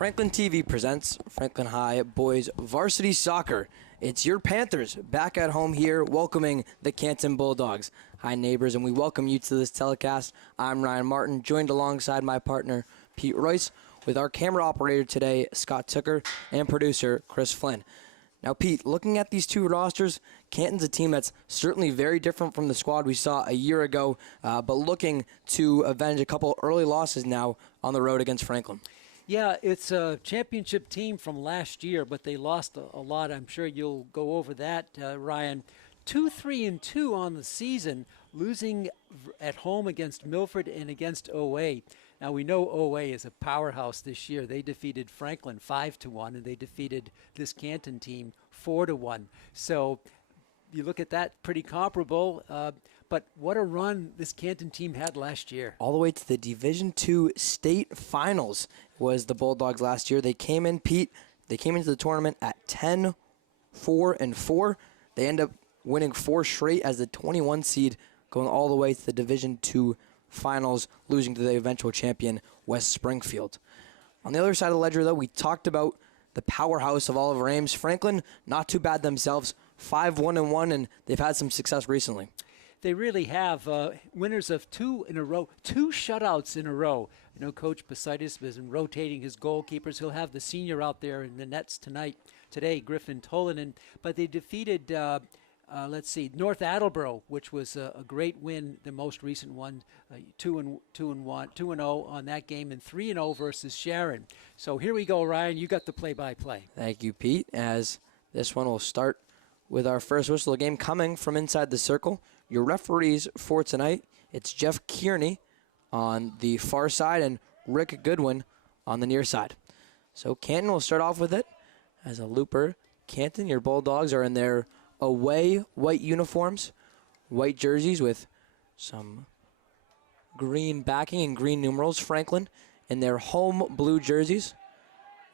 Franklin TV presents Franklin High Boys Varsity Soccer. It's your Panthers back at home here welcoming the Canton Bulldogs. Hi neighbors, and we welcome you to this telecast. I'm Ryan Martin, joined alongside my partner Pete Royce with our camera operator today, Scott Tucker, and producer Chris Flynn. Now Pete, looking at these two rosters, Canton's a team that's certainly very different from the squad we saw a year ago, but looking to avenge a couple early losses now on the road against Franklin. Yeah, it's a championship team from last year, but they lost a lot. I'm sure you'll go over that, Ryan. 2-3-2 on the season, losing at home against Milford and against OA. Now, we know OA is a powerhouse this year. They defeated Franklin 5-1, and they defeated this Canton team 4-1. So you look at that, pretty comparable. But what a run this Canton team had last year. All the way to the Division II state finals was the Bulldogs last year. They came in, Pete, they came into the tournament at 10-4-4. They end up winning 4 straight as the 21 seed, going all the way to the Division II finals, losing to the eventual champion, West Springfield. On the other side of the ledger, though, we talked about the powerhouse of Oliver Ames. Franklin, not too bad themselves, 5-1-1, and they've had some success recently. They really have. Winners of 2 in a row, 2 shutouts in a row. You know, Coach Basitis has been rotating his goalkeepers. He'll have the senior out there in the nets today, Griffin Tolanen. But they defeated, North Attleboro, which was a great win, the most recent one, 2-0 on that game, and 3-0 versus Sharon. So here we go, Ryan. You got the play-by-play. Thank you, Pete. As this one will start with our first whistle game coming from inside the circle. Your referees for tonight, it's Jeff Kearney on the far side and Rick Goodwin on the near side. So Canton will start off with it as a looper. Canton, your Bulldogs are in their away white uniforms, white jerseys with some green backing and green numerals. Franklin in their home blue jerseys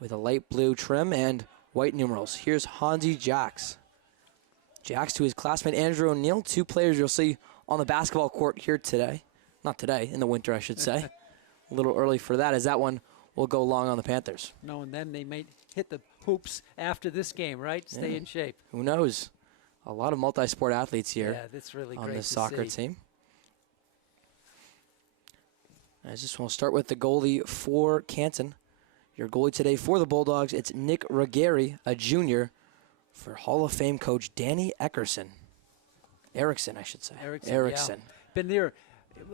with a light blue trim and white numerals. Here's Hansi Jax. Jax to his classmate Andrew O'Neill, 2 players you'll see on the basketball court here today. Not today, in the winter, I should say. A little early for that, as that one will go long on the Panthers. No, and then they might hit the hoops after this game, right? Stay in shape. Who knows? A lot of multi-sport athletes here. Yeah, that's really on great this to soccer see. team. As this one will start with the goalie for Canton. Your goalie today for the Bulldogs, it's Nick Ruggieri, a junior, for Hall of Fame coach Danny Erickson. Erickson. Yeah. Been there.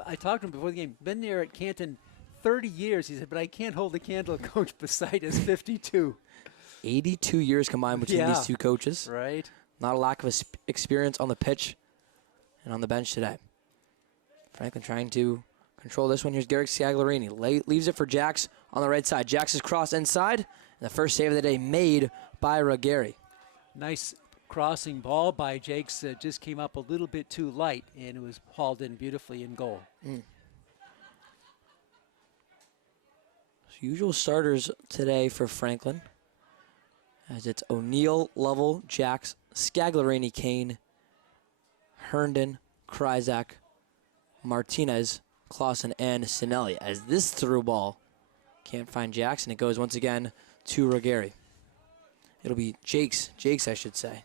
I talked to him before the game. Been there at Canton 30 years. He said, but I can't hold the candle to Coach Basitis, 52. 82 years combined between these two coaches. Right. Not a lack of experience on the pitch and on the bench today. Franklin trying to control this one. Here's Garrick Scagliarini. Leaves it for Jax on the right side. Jax is crossed inside. And the first save of the day made by Ruggieri. Nice crossing ball by Jakes. Just came up a little bit too light, and it was hauled in beautifully in goal. So usual starters today for Franklin, as it's O'Neill, Lovell, Jax, Scagliarini, Kane, Herndon, Kryzak, Martinez, Clausen, and Sinelli. As this through ball can't find Jax, and it goes once again to Ruggieri. It'll be Jakes, I should say.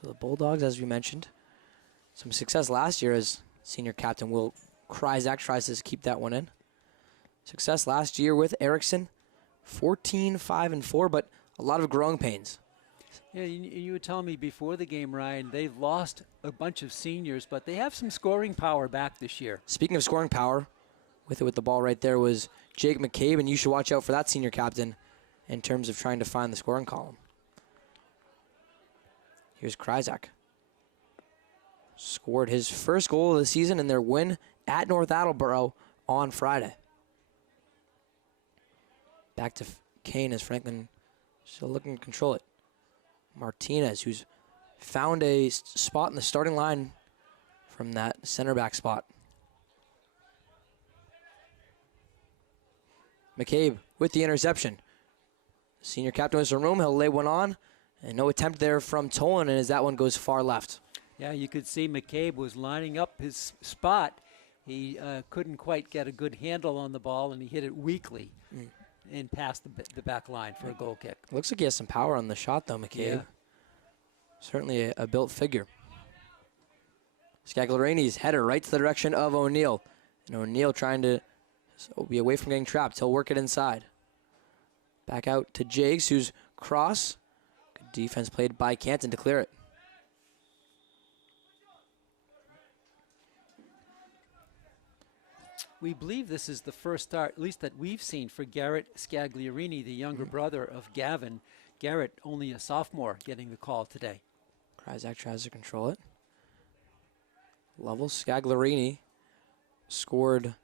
So the Bulldogs, as we mentioned, some success last year as senior captain Will Kryzak tries to keep that one in. Success last year with Erickson, 14-5-4, but a lot of growing pains. Yeah, you were telling me before the game, Ryan, they've lost a bunch of seniors, but they have some scoring power back this year. Speaking of scoring power, with the ball right there was Jake McCabe, and you should watch out for that senior captain in terms of trying to find the scoring column. Here's Kryzak. Scored his first goal of the season in their win at North Attleboro on Friday. Back to Kane as Franklin still looking to control it. Martinez, who's found a spot in the starting line from that center back spot. McCabe with the interception. Senior captain was in the room. He'll lay one on. And no attempt there from Tolan as that one goes far left. Yeah, you could see McCabe was lining up his spot, He couldn't quite get a good handle on the ball, and he hit it weakly and past the back line for a goal kick. Looks like he has some power on the shot, though, McCabe. Yeah. Certainly a built figure. Scagliarini's header right to the direction of O'Neill. And O'Neill trying to be away from getting trapped. He'll work it inside. Back out to Jakes, who's cross. Good defense played by Canton to clear it. We believe this is the first start, at least that we've seen, for Garrett Scagliarini, the younger brother of Gavin. Garrett, only a sophomore, getting the call today. Kryzak tries to control it. Level. Scagliarini scored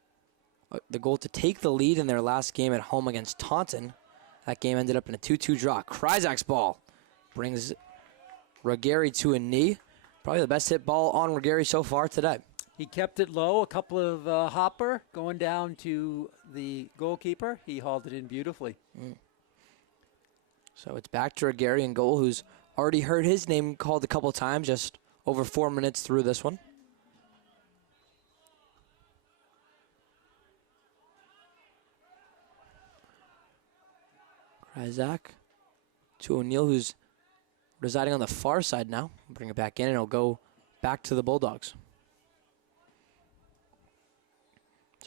the goal to take the lead in their last game at home against Taunton. That game ended up in a 2-2 draw. Kryzak's ball brings Ruggieri to a knee. Probably the best hit ball on Ruggieri so far today. He kept it low, a couple of hopper going down to the goalkeeper. He hauled it in beautifully. So it's back to Ruggieri in goal, who's already heard his name called a couple times, just over 4 minutes through this one. Kryzak to O'Neill, who's residing on the far side now. Bring it back in, and it'll go back to the Bulldogs.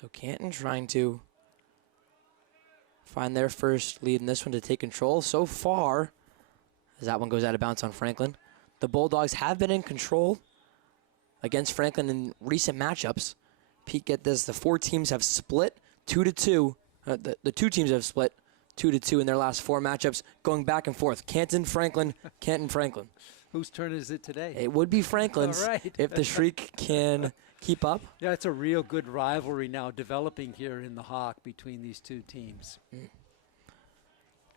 So Canton trying to find their first lead in this one to take control. So far, as that one goes out of bounds on Franklin, the Bulldogs have been in control against Franklin in recent matchups. Pete, get this, the four teams have split 2-2. The two teams have split 2-2 in their last four matchups, going back and forth. Canton, Franklin, Canton, Franklin. Whose turn is it today? It would be Franklin's. All right. If the streak can keep up. Yeah, it's a real good rivalry now developing here in the Hawk between these two teams.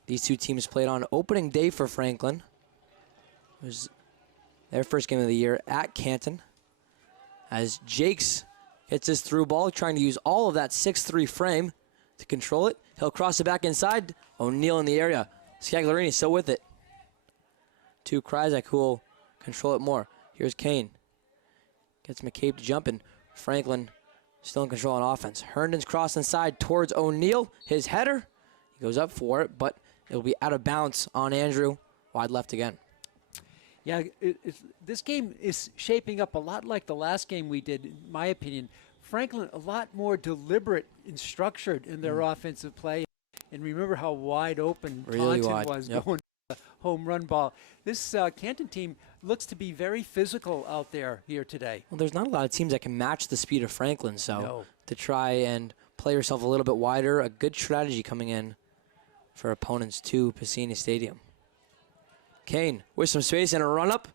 These two teams played on opening day for Franklin. It was their first game of the year at Canton. As Jakes hits his through ball, trying to use all of that 6'3" frame to control it. He'll cross it back inside. O'Neill in the area. Scagliarini still with it. To Kryzak, who will control it more. Here's Kane. Gets McCabe to jump, and Franklin still in control on offense. Herndon's cross inside towards O'Neill. His header. He goes up for it, but it'll be out of bounds on Andrew. Wide left again. Yeah, this game is shaping up a lot like the last game we did, in my opinion. Franklin, a lot more deliberate and structured in their offensive play. And remember how wide open Taunton was going to the home run ball. This Canton team looks to be very physical out there here today. Well, there's not a lot of teams that can match the speed of Franklin, so to try and play yourself a little bit wider, a good strategy coming in for opponents to Piscini Stadium. Kane with some space and a run-up.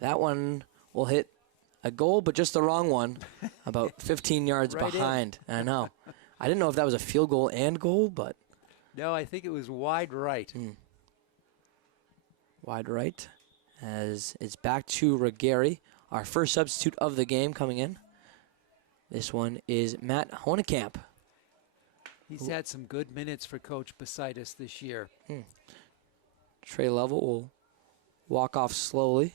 That one will hit a goal, but just the wrong one, about 15 yards right behind. I know. I didn't know if that was a field goal and goal, but... No, I think it was wide right. Wide right, as it's back to Ruggieri, our first substitute of the game coming in. This one is Matt Honekamp. He's had some good minutes for Coach Besitis this year. Trey Level will walk off slowly.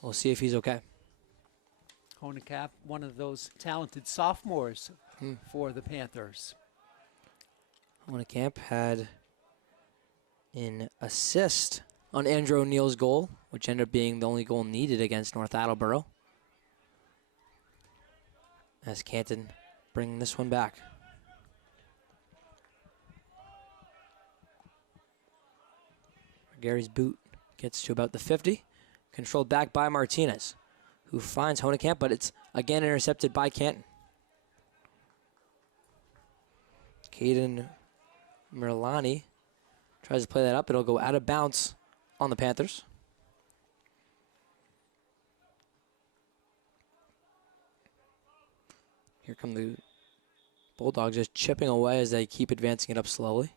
We'll see if he's okay. Honekamp, one of those talented sophomores for the Panthers. Honekamp had an assist on Andrew O'Neill's goal, which ended up being the only goal needed against North Attleboro. As Canton bring this one back. Gary's boot gets to about the 50. Controlled back by Martinez, who finds Honekamp, but it's again intercepted by Canton. Caden Merlani tries to play that up. It'll go out of bounds on the Panthers. Here come the Bulldogs just chipping away as they keep advancing it up slowly.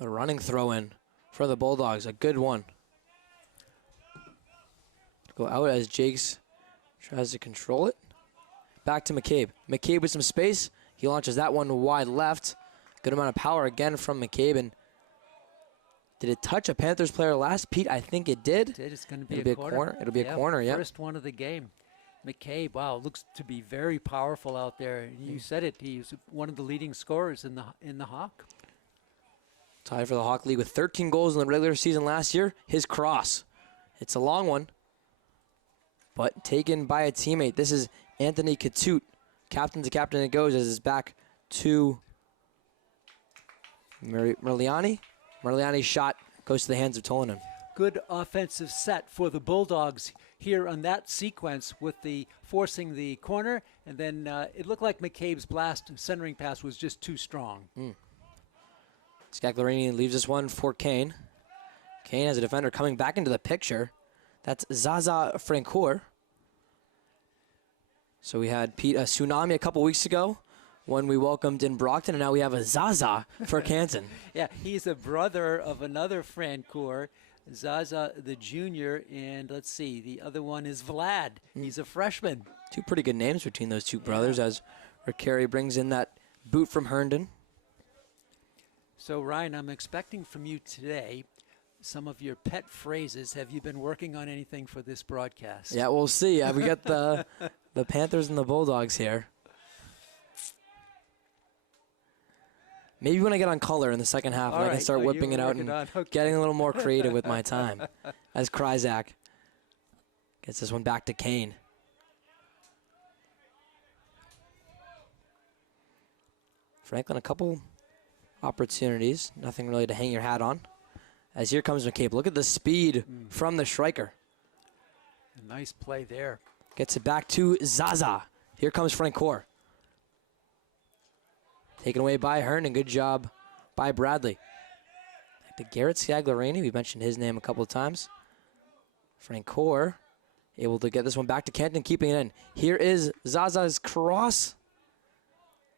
A running throw in for the Bulldogs, a good one. Go out as Jakes tries to control it. Back to McCabe. McCabe with some space. He launches that one wide left. Good amount of power again from McCabe, and Did it touch a Panthers player last, Pete? I think it did. It's going to be It'll a corner. It'll be a corner, yeah. First one of the game. McCabe, wow, looks to be very powerful out there. You said it. He's one of the leading scorers in the Hawk. Tied for the Hawk League with 13 goals in the regular season last year. His cross. It's a long one, but taken by a teammate. This is Anthony Katut. Captain to captain it goes as it's back to Merliani. Merliani's shot goes to the hands of Tolanen. Good offensive set for the Bulldogs here on that sequence with the forcing the corner, and then it looked like McCabe's blast centering pass was just too strong. Scagliarini leaves this one for Kane. Kane has a defender coming back into the picture. That's Zaza Francoeur. So we had Pete, a tsunami a couple weeks ago when we welcomed in Brockton, and now we have a Zaza for Canton. Yeah, he's a brother of another Francoeur, Zaza the junior, and let's see, the other one is Vlad. He's a freshman. Two pretty good names between those two brothers as Rickeri brings in that boot from Herndon. So, Ryan, I'm expecting from you today some of your pet phrases. Have you been working on anything for this broadcast? Yeah, we'll see. We got the Panthers and the Bulldogs here. Maybe when I get on color in the second half, I can start whipping it out and getting a little more creative with my time. As Kryzak gets this one back to Kane. Franklin, a couple opportunities. Nothing really to hang your hat on. As here comes McCabe. Look at the speed from the striker. A nice play there. Gets it back to Zaza. Here comes Francoeur. Taken away by Herndon. Good job by Bradley. Back to Garrett Scagliarini. We mentioned his name a couple of times. Francoeur able to get this one back to Canton, keeping it in. Here is Zaza's cross.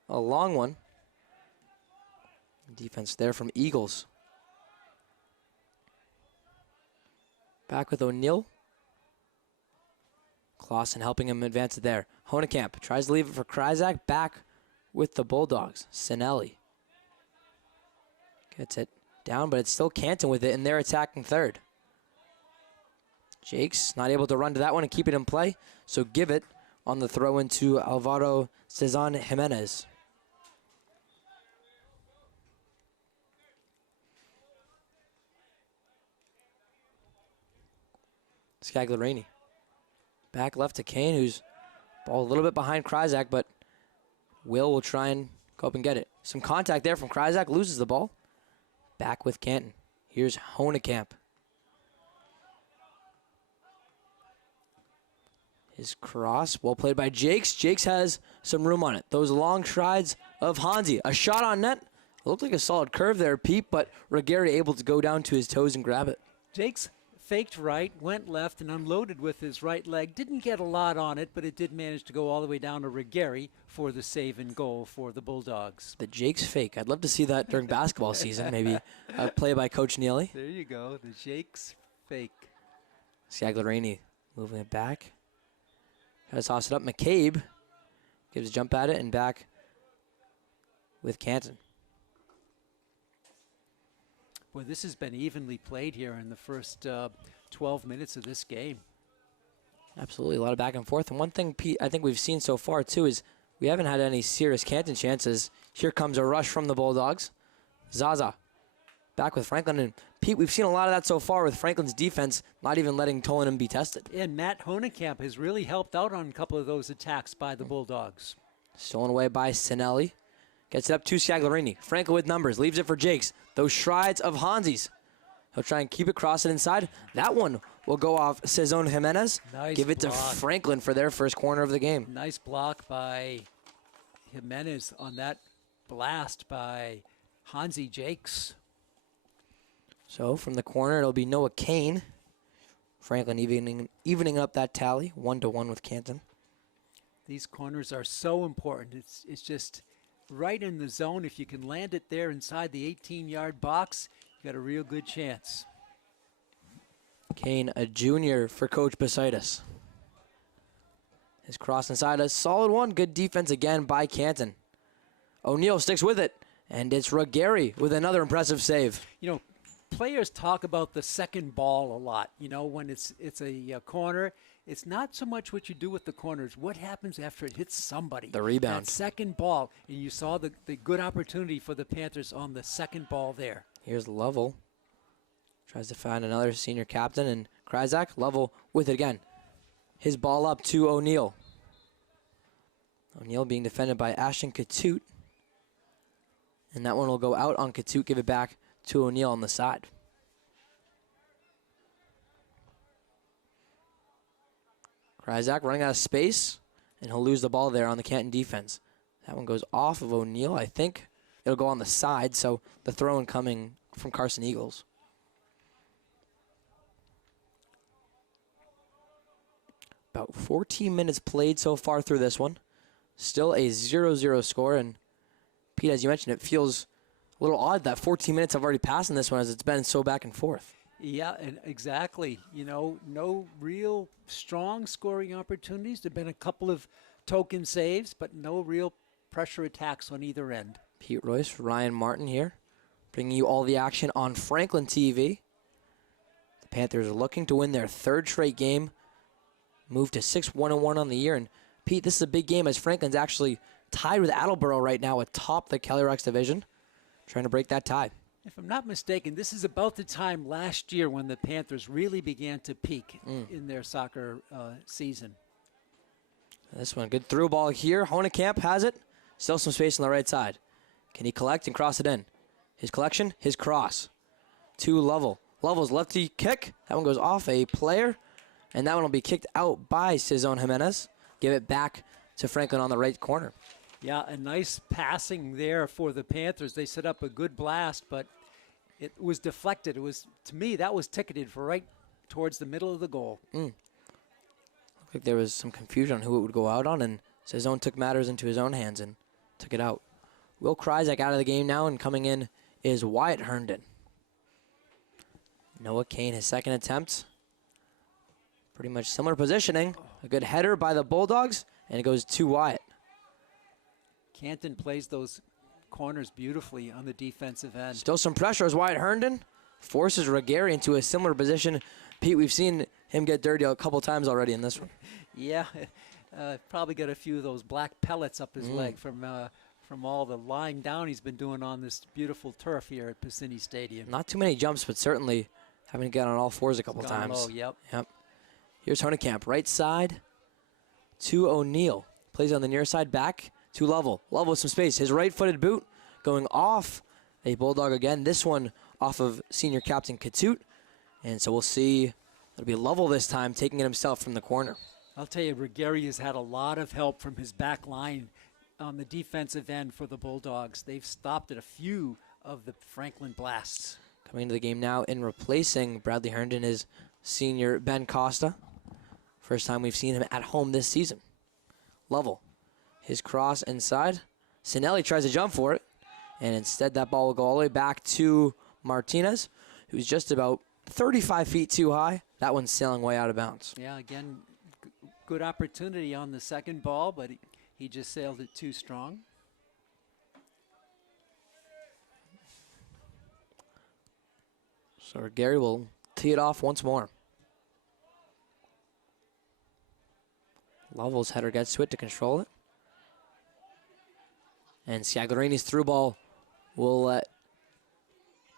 A long one. Defense there from Eagles. Back with O'Neill. Clausen helping him advance it there. Honekamp tries to leave it for Kryzak. Back with the Bulldogs. Sinelli gets it down, but it's still Canton with it, and they're attacking third. Jakes not able to run to that one and keep it in play, so give it on the throw into Alvaro Cezanne Jimenez. Scagliarini. Back left to Kane, who's ball a little bit behind Kryzak, but Will try and go up and get it. Some contact there from Kryzak, loses the ball. Back with Canton. Here's Honekamp. His cross, well played by Jakes. Jakes has some room on it. Those long strides of Hansi. A shot on net. Looked like a solid curve there, Pete, but Rickeri able to go down to his toes and grab it. Jakes faked right, went left, and unloaded with his right leg. Didn't get a lot on it, but it did manage to go all the way down to Rickeri for the save and goal for the Bulldogs. The Jakes fake. I'd love to see that during basketball season. Maybe a play by Coach Neely. There you go, the Jakes fake. Scagliarini moving it back. Tries to toss it up. McCabe gives a jump at it and back with Canton. Well, this has been evenly played here in the first 12 minutes of this game. Absolutely, a lot of back and forth. And one thing, Pete, I think we've seen so far, too, is we haven't had any serious Canton chances. Here comes a rush from the Bulldogs. Zaza back with Franklin. And, Pete, we've seen a lot of that so far with Franklin's defense not even letting Tolanen be tested. And Matt Honekamp has really helped out on a couple of those attacks by the Bulldogs. Stolen away by Sinelli. Gets it up to Scagliarini. Franklin with numbers. Leaves it for Jakes. Those strides of Hansi's. He'll try and keep it crossing inside. That one will go off Cezanne Jimenez. Nice Give it block to Franklin for their first corner of the game. Nice block by Jimenez on that blast by Hansi Jakes. So from the corner, it'll be Noah Kane. Franklin evening up that tally, 1-1 with Canton. These corners are so important. It's just right in the zone. If you can land it there inside the 18-yard box, you got a real good chance. Kane, a junior for Coach Besitis. His cross inside, a solid one. Good defense again by Canton. O'Neill sticks with it, and it's Rickeri with another impressive save. You know, players talk about the second ball a lot. You know, when it's a corner, it's not so much what you do with the corners. What happens after it hits somebody? The rebound. That second ball. And you saw the good opportunity for the Panthers on the second ball there. Here's Lovell. Tries to find another senior captain, and Kryzak. Lovell with it again. His ball up to O'Neal. O'Neal being defended by Ashton Katut. And that one will go out on Katut, give it back to O'Neal on the side. Kryzak running out of space, and he'll lose the ball there on the Canton defense. That one goes off of O'Neal. I think it'll go on the side, so the throw-in coming from Carson Eagles. About 14 minutes played so far through this one. Still a 0-0 score, and Pete, as you mentioned, it feels a little odd that 14 minutes have already passed in this one as it's been so back and forth. Yeah, and exactly. You know, no real strong scoring opportunities. There have been a couple of token saves, but no real pressure attacks on either end. Pete Royce, Ryan Martin here, bringing you all the action on Franklin TV. The Panthers are looking to win their third straight game, move to 6-1-1 on the year. And Pete, this is a big game as Franklin's actually tied with Attleboro right now atop the Kelly Rocks division, trying to break that tie. If I'm not mistaken, this is about the time last year when the Panthers really began to peak in their soccer season. This one, good through ball here. Honekamp has it. Still some space on the right side. Can he collect and cross it in? His collection, his cross. To Lovell. Lovell's lefty kick. That one goes off a player. And that one will be kicked out by Cizone Jimenez. Give it back to Franklin on the right corner. Yeah, a nice passing there for the Panthers. They set up a good blast, but it was deflected. It was, to me, that was ticketed for right towards the middle of the goal. Looked like there was some confusion on who it would go out on, and Cizone took matters into his own hands and took it out. Will Kryzak out of the game now, and coming in is Wyatt Herndon. Noah Kane, his second attempt. Pretty much similar positioning. A good header by the Bulldogs, and it goes to Wyatt. Canton plays those corners beautifully on the defensive end. Still some pressure as Wyatt Herndon forces Ruggieri into a similar position. Pete, we've seen him get dirty a couple times already in this one. Yeah, probably got a few of those black pellets up his leg from all the lying down he's been doing on this beautiful turf here at Piscini Stadium. Not too many jumps, but certainly having to get on all fours a couple times. Oh, yep. Here's Honekamp, right side to O'Neal. Plays on the near side, back to Lovell. Lovell with some space. His right-footed boot going off a Bulldog again. This one off of senior captain Katut. And so we'll see. It'll be Lovell this time, taking it himself from the corner. I'll tell you, Ruggieri has had a lot of help from his back line on the defensive end for the Bulldogs. They've stopped at a few of the Franklin blasts. Coming into the game now and replacing Bradley Herndon is senior Ben Costa. First time we've seen him at home this season. Lovell. His cross inside. Sinelli tries to jump for it. And instead that ball will go all the way back to Martinez, who's just about 35 feet too high. That one's sailing way out of bounds. Yeah, again, good opportunity on the second ball, but he just sailed it too strong. So Gary will tee it off once more. Lovell's header gets to it to control it. And Sciaglarini's through ball will let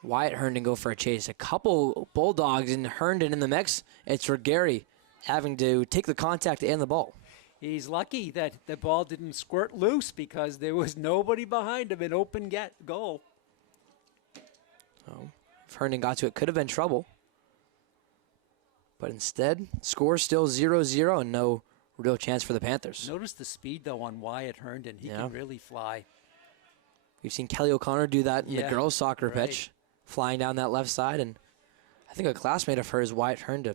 Wyatt Herndon go for a chase. A couple Bulldogs and Herndon in the mix. It's Ruggieri having to take the contact and the ball. He's lucky that the ball didn't squirt loose because there was nobody behind him in open goal. So if Herndon got to it, could have been trouble. But instead, score still 0-0 and no real chance for the Panthers. Notice the speed, though, on Wyatt Herndon. He can really fly. We've seen Kelly O'Connor do that in the girls' soccer pitch, flying down that left side. And I think a classmate of hers, Wyatt Herndon.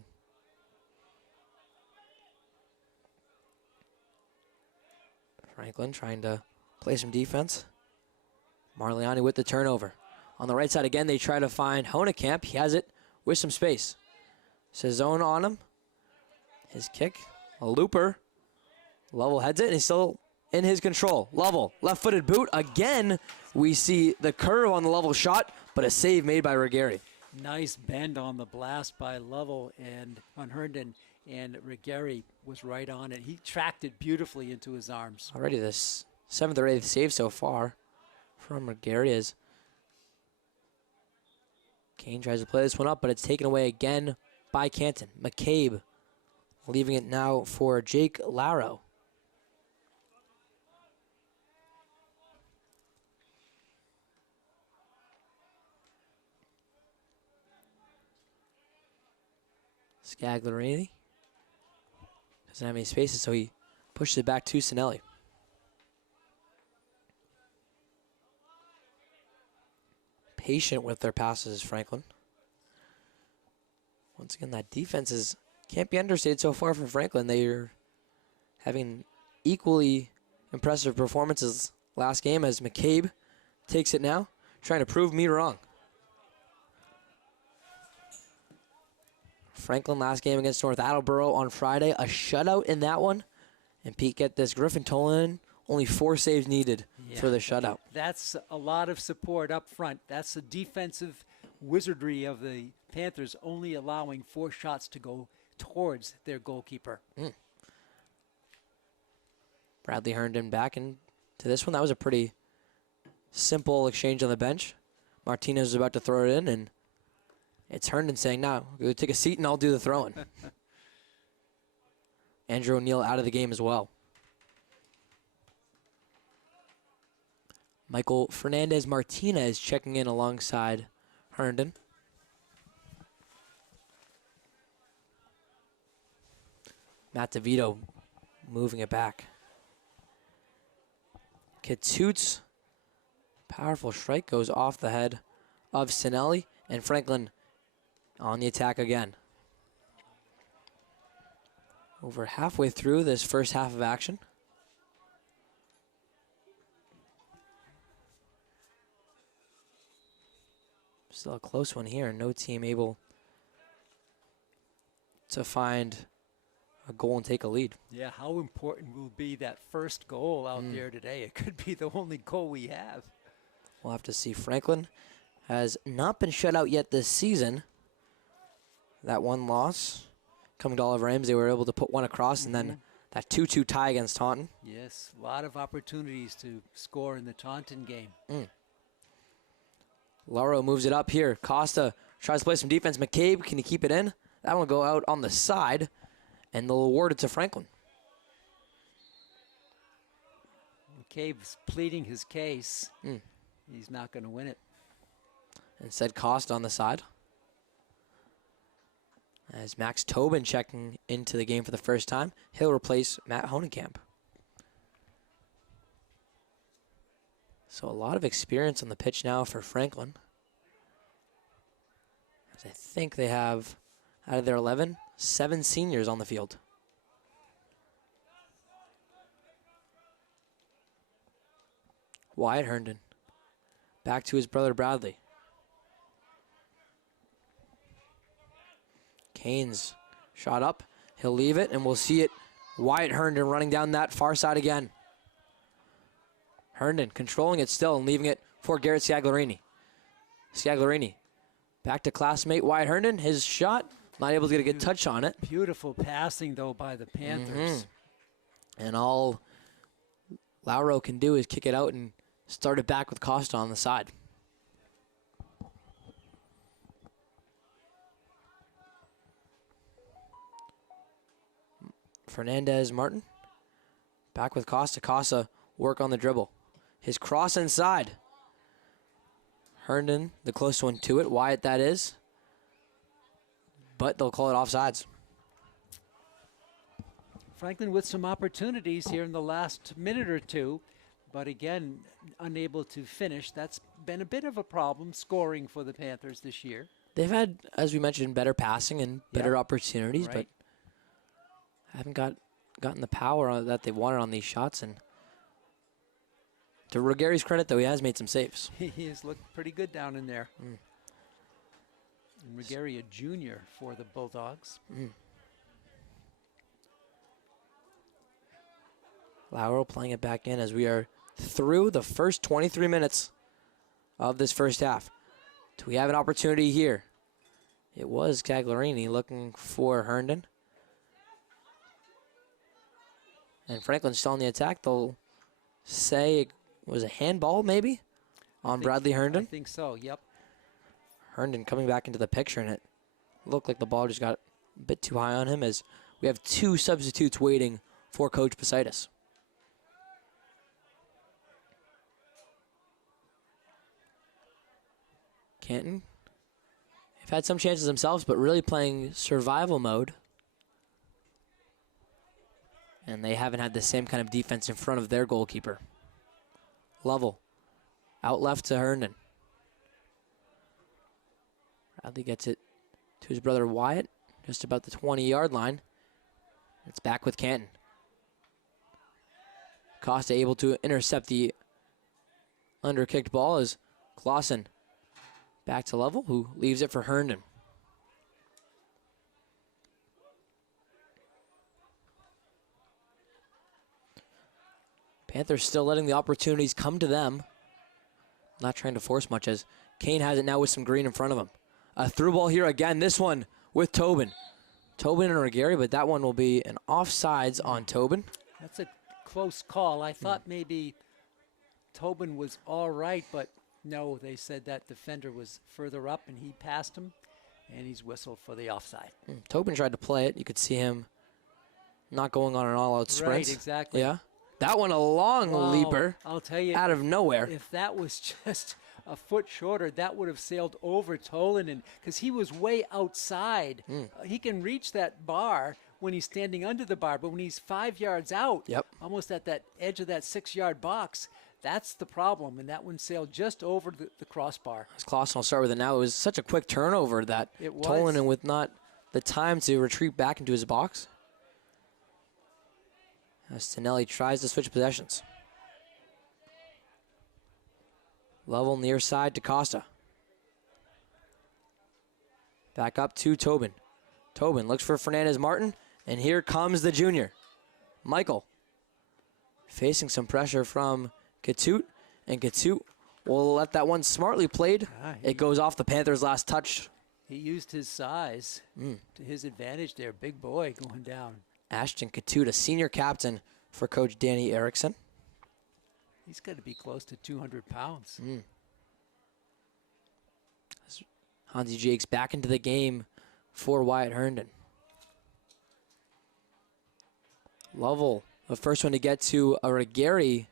Franklin trying to play some defense. Marliani with the turnover. On the right side again, they try to find Honekamp. He has it with some space. Cizone on him. His kick. A looper. Lovell heads it, and he's still in his control. Lovell, left-footed boot. Again, we see the curve on the Lovell shot, but a save made by Ruggieri. Nice bend on the blast by Lovell and on Herndon, and Rigeri was right on it. He tracked it beautifully into his arms. Already this 7th or 8th save so far from Rigeri as Kane tries to play this one up, but it's taken away again by Canton. McCabe leaving it now for Jake Larrow. Scagliarini doesn't have any spaces, so he pushes it back to Sinelli. Patient with their passes, Franklin. Once again, that defense can't be understated so far for Franklin. They're having equally impressive performances last game as McCabe takes it now, trying to prove me wrong. Franklin last game against North Attleboro on Friday, a shutout in that one. And Pete, get this, Griffin Tolan, only 4 saves needed for the shutout. That's a lot of support up front. That's the defensive wizardry of the Panthers, only allowing 4 shots to go towards their goalkeeper. Bradley Herndon back into this one. That was a pretty simple exchange on the bench. Martinez was about to throw it in, and it's Herndon saying, "No, go take a seat and I'll do the throwing." Andrew O'Neill out of the game as well. Michael Fernandez Martinez checking in alongside Herndon. Matt DeVito moving it back. Katoots, powerful strike goes off the head of Sinelli, and Franklin on the attack again. Over halfway through this first half of action. Still a close one here. No team able to find a goal and take a lead. Yeah, how important will be that first goal out there today? It could be the only goal we have. We'll have to see. Franklin has not been shut out yet this season. That one loss coming to Oliver Ames, they were able to put one across, and then that 2-2 tie against Taunton. Yes, a lot of opportunities to score in the Taunton game. Lauro moves it up here. Costa tries to play some defense. McCabe, can he keep it in? That one will go out on the side, and they'll award it to Franklin. McCabe's pleading his case. He's not going to win it. Instead, Costa on the side. As Max Tobin checking into the game for the first time, he'll replace Matt Honenkamp. So a lot of experience on the pitch now for Franklin. As I think they have, out of their 11, 7 seniors on the field. Wyatt Herndon. Back to his brother Bradley. Kane's shot up. He'll leave it, and we'll see it. Wyatt Herndon running down that far side again. Herndon controlling it still and leaving it for Garrett Scagliarini. Scagliarini back to classmate Wyatt Herndon. His shot, not able to get a good touch on it. Beautiful passing, though, by the Panthers. And all Lauro can do is kick it out and start it back with Costa on the side. Fernandez Martin back with Costa. Costa work on the dribble. His cross inside. Herndon, the close one to it. Wyatt, that is. But they'll call it offsides. Franklin with some opportunities here in the last minute or two, but again, unable to finish. That's been a bit of a problem scoring for the Panthers this year. They've had, as we mentioned, better passing and better opportunities, but haven't gotten the power that they wanted on these shots. And to Ruggieri's credit, though, he has made some saves. He has looked pretty good down in there. And Ruggieri, a junior for the Bulldogs. Lauro playing it back in as we are through the first 23 minutes of this first half. Do we have an opportunity here? It was Cagliarini looking for Herndon. And Franklin's still on the attack. They'll say it was a handball, maybe, on Bradley Herndon. I think so, yep. Herndon coming back into the picture, and it looked like the ball just got a bit too high on him as we have 2 substitutes waiting for Coach Posaitis. Canton have had some chances themselves, but really playing survival mode. And they haven't had the same kind of defense in front of their goalkeeper. Lovell, out left to Herndon. Bradley gets it to his brother Wyatt, just about the 20-yard line. It's back with Canton. Costa able to intercept the underkicked ball as Clausen back to Lovell, who leaves it for Herndon. Panthers still letting the opportunities come to them. Not trying to force much as Kane has it now with some green in front of him. A through ball here again, this one with Tobin. Tobin and Regari, but that one will be an offsides on Tobin. That's a close call. I thought maybe Tobin was all right, but no, they said that defender was further up and he passed him, and he's whistled for the offside. Tobin tried to play it. You could see him not going on an all-out sprint. Right, exactly. Yeah. That one a long leaper. I'll tell you, out of nowhere. If that was just a foot shorter, that would have sailed over Tolanen because he was way outside. He can reach that bar when he's standing under the bar, but when he's 5 yards out, almost at that edge of that 6-yard box, that's the problem, and that one sailed just over the crossbar. As Clausen will start with it now. It was such a quick turnover that Tolanen with not the time to retreat back into his box. As Tonelli tries to switch possessions. Level near side to Costa. Back up to Tobin. Tobin looks for Fernandez Martin, and here comes the junior. Michael facing some pressure from Katut, and Katut will let that one smartly played. It goes off the Panthers' last touch. He used his size to his advantage there. Big boy going down. Ashton Katut, a senior captain for Coach Danny Erickson. He's got to be close to 200 pounds. Hansi Jakes back into the game for Wyatt Herndon. Lovell, the first one to get to a Regari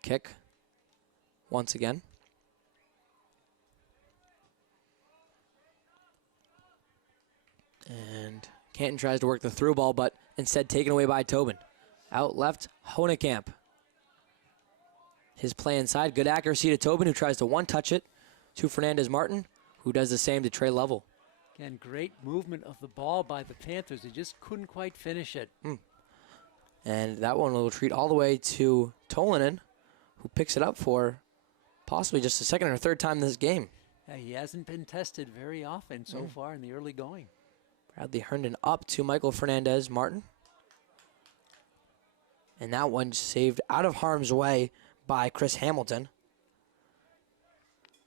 kick once again. And Canton tries to work the through ball, but instead taken away by Tobin. Out left, Honekamp. His play inside, good accuracy to Tobin, who tries to one-touch it to Fernandez Martin, who does the same to Trey Lovell. Again, great movement of the ball by the Panthers. They just couldn't quite finish it. And that one will retreat all the way to Tolanen, who picks it up for possibly just the second or third time this game. Yeah, he hasn't been tested very often so far in the early going. Bradley Herndon up to Michael Fernandez Martin. And that one saved out of harm's way by Chris Hamilton.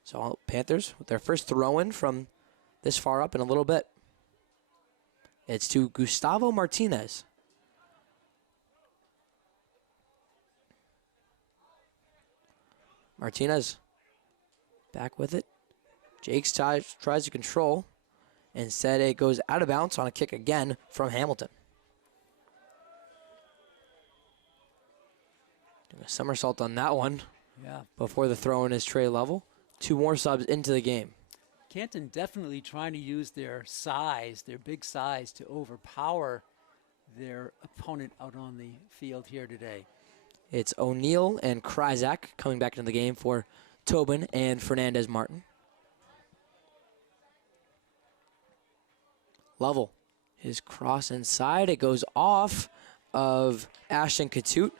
So Panthers with their first throw-in from this far up in a little bit. It's to Gustavo Martinez. Martinez back with it. Jakes tries to control. Instead, it goes out of bounds on a kick again from Hamilton. Doing a somersault on that one. Yeah. Before the throw-in is Trey Lovell. 2 more subs into the game. Canton definitely trying to use their size, their big size, to overpower their opponent out on the field here today. It's O'Neill and Kryzak coming back into the game for Tobin and Fernandez Martin. Lovell, his cross inside. It goes off of Ashton Katut.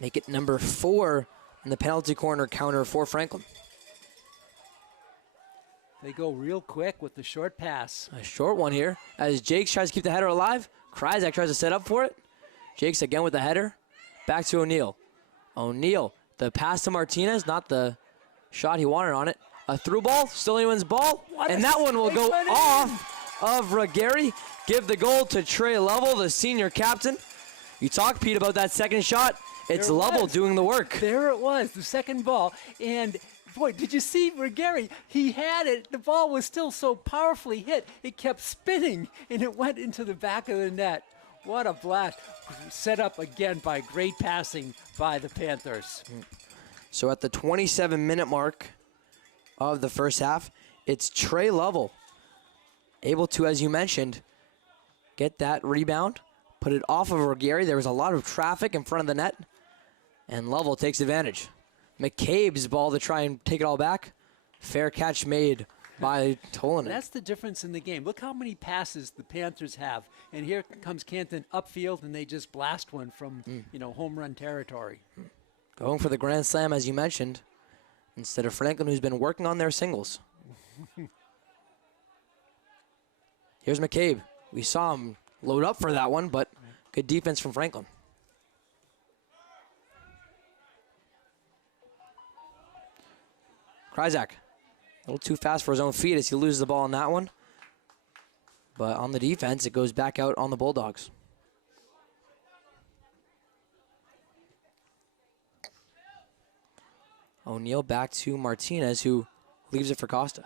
Make it number 4 in the penalty corner counter for Franklin. They go real quick with the short pass. A short one here as Jakes tries to keep the header alive. Kryzak tries to set up for it. Jakes again with the header. Back to O'Neill. O'Neill, the pass to Martinez, not the shot he wanted on it. A through ball, still anyone's ball. And that one will go off of Regari. Give the goal to Trey Lovell, the senior captain. You talked, Pete, about that second shot. It's Lovell doing the work. There it was, the second ball. And boy, did you see Regari? He had it. The ball was still so powerfully hit. It kept spinning, and it went into the back of the net. What a blast. Set up again by great passing by the Panthers. So at the 27-minute mark of the first half, it's Trey Lovell able to, as you mentioned, get that rebound, put it off of Regari. There was a lot of traffic in front of the net, and Lovell takes advantage. McCabe's ball to try and take it all back. Fair catch made by Tolanen. That's the difference in the game. Look how many passes the Panthers have. And here comes Canton upfield, and they just blast one from, home run territory. Going for the grand slam, as you mentioned, instead of Franklin, who's been working on their singles. Here's McCabe. We saw him load up for that one, but good defense from Franklin. Kryzak, a little too fast for his own feet as he loses the ball on that one. But on the defense, it goes back out on the Bulldogs. O'Neal back to Martinez, who leaves it for Costa.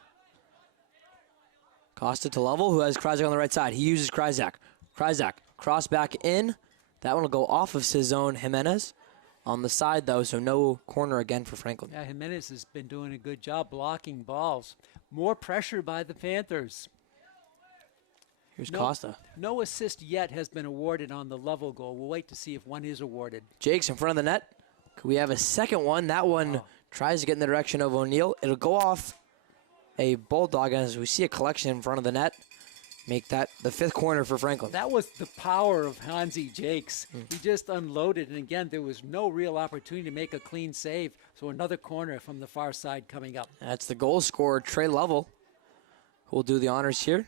Costa to Lovell, who has Kryzak on the right side. He uses Kryzak. Kryzak, cross back in. That one will go off of Cizone Jimenez. On the side, though, so no corner again for Franklin. Yeah, Jimenez has been doing a good job blocking balls. More pressure by the Panthers. Here's Costa. No assist yet has been awarded on the Lovell goal. We'll wait to see if one is awarded. Jake's in front of the net. Could we have a second one? That one tries to get in the direction of O'Neal. It'll go off a Bulldog, and as we see a collection in front of the net, make that the fifth corner for Franklin. That was the power of Hansi Jakes. He just unloaded, and again, there was no real opportunity to make a clean save. So another corner from the far side coming up. That's the goal scorer, Trey Lovell, who will do the honors here.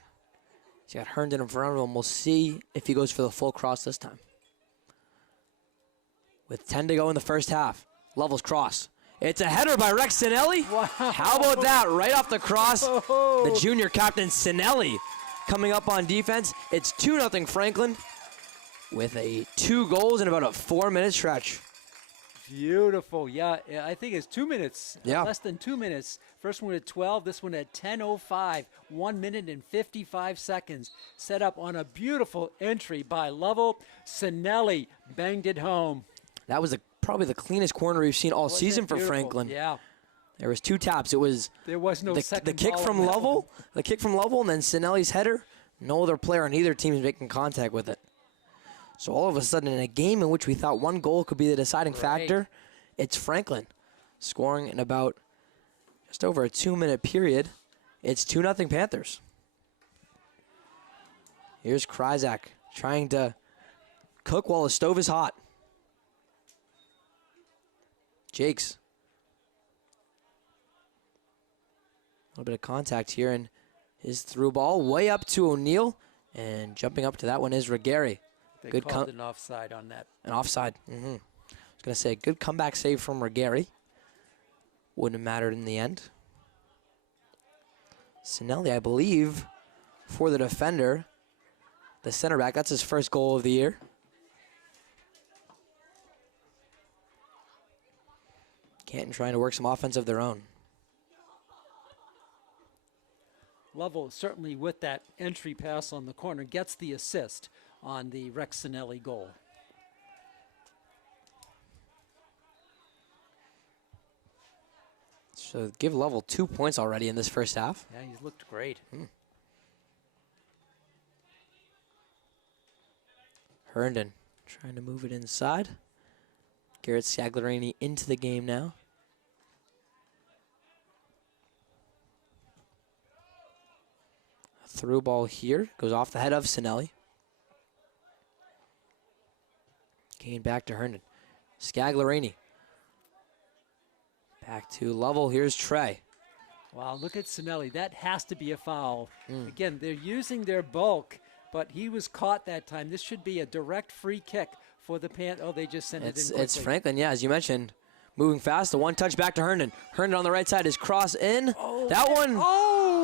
He's got Herndon in front of him. We'll see if he goes for the full cross this time. With 10 to go in the first half, Lovell's cross. It's a header by Rex Sinelli. Wow. How about that? Right off the cross, the junior captain Sinelli coming up on defense. It's 2-0 Franklin with 2 goals in about a 4-minute stretch. Beautiful. Yeah, I think it's 2 minutes. Yeah. Less than 2 minutes. First one at 12, this one at 10:05. 1 minute and 55 seconds. Set up on a beautiful entry by Lovell. Sinelli banged it home. That was probably the cleanest corner we've seen all season for Franklin. Yeah. There was 2 taps. It was There was no second the kick ball from on that Lovell, one. the kick from Lovell, and then Sinelli's header. No other player on either team is making contact with it. So all of a sudden, in a game in which we thought one goal could be the deciding factor, it's Franklin scoring in about just over a 2-minute period. It's 2-0 Panthers. Here's Kryzak trying to cook while the stove is hot. Jakes. A little bit of contact here, and his through ball way up to O'Neal, and jumping up to that one is Regari. They Good called an offside on that. An offside. I was going to say, good comeback save from Regari. Wouldn't have mattered in the end. Sinelli, I believe, for the defender, the center back, that's his first goal of the year. Canton trying to work some offense of their own. Lovell certainly with that entry pass on the corner gets the assist on the Rex Sinelli goal. So give Lovell 2 points already in this first half. Yeah, he's looked great. Herndon trying to move it inside. Garrett Scagliarini into the game now. A through ball here. Goes off the head of Sinelli. Kane back to Herndon. Scagliarini. Back to Lovell. Here's Trey. Wow, look at Sinelli. That has to be a foul. Again, they're using their bulk, but he was caught that time. This should be a direct free kick for the Oh, they just sent it in quickly. It's Franklin, yeah, as you mentioned. Moving fast, the one touch back to Herndon. Herndon on the right side, his cross in. That one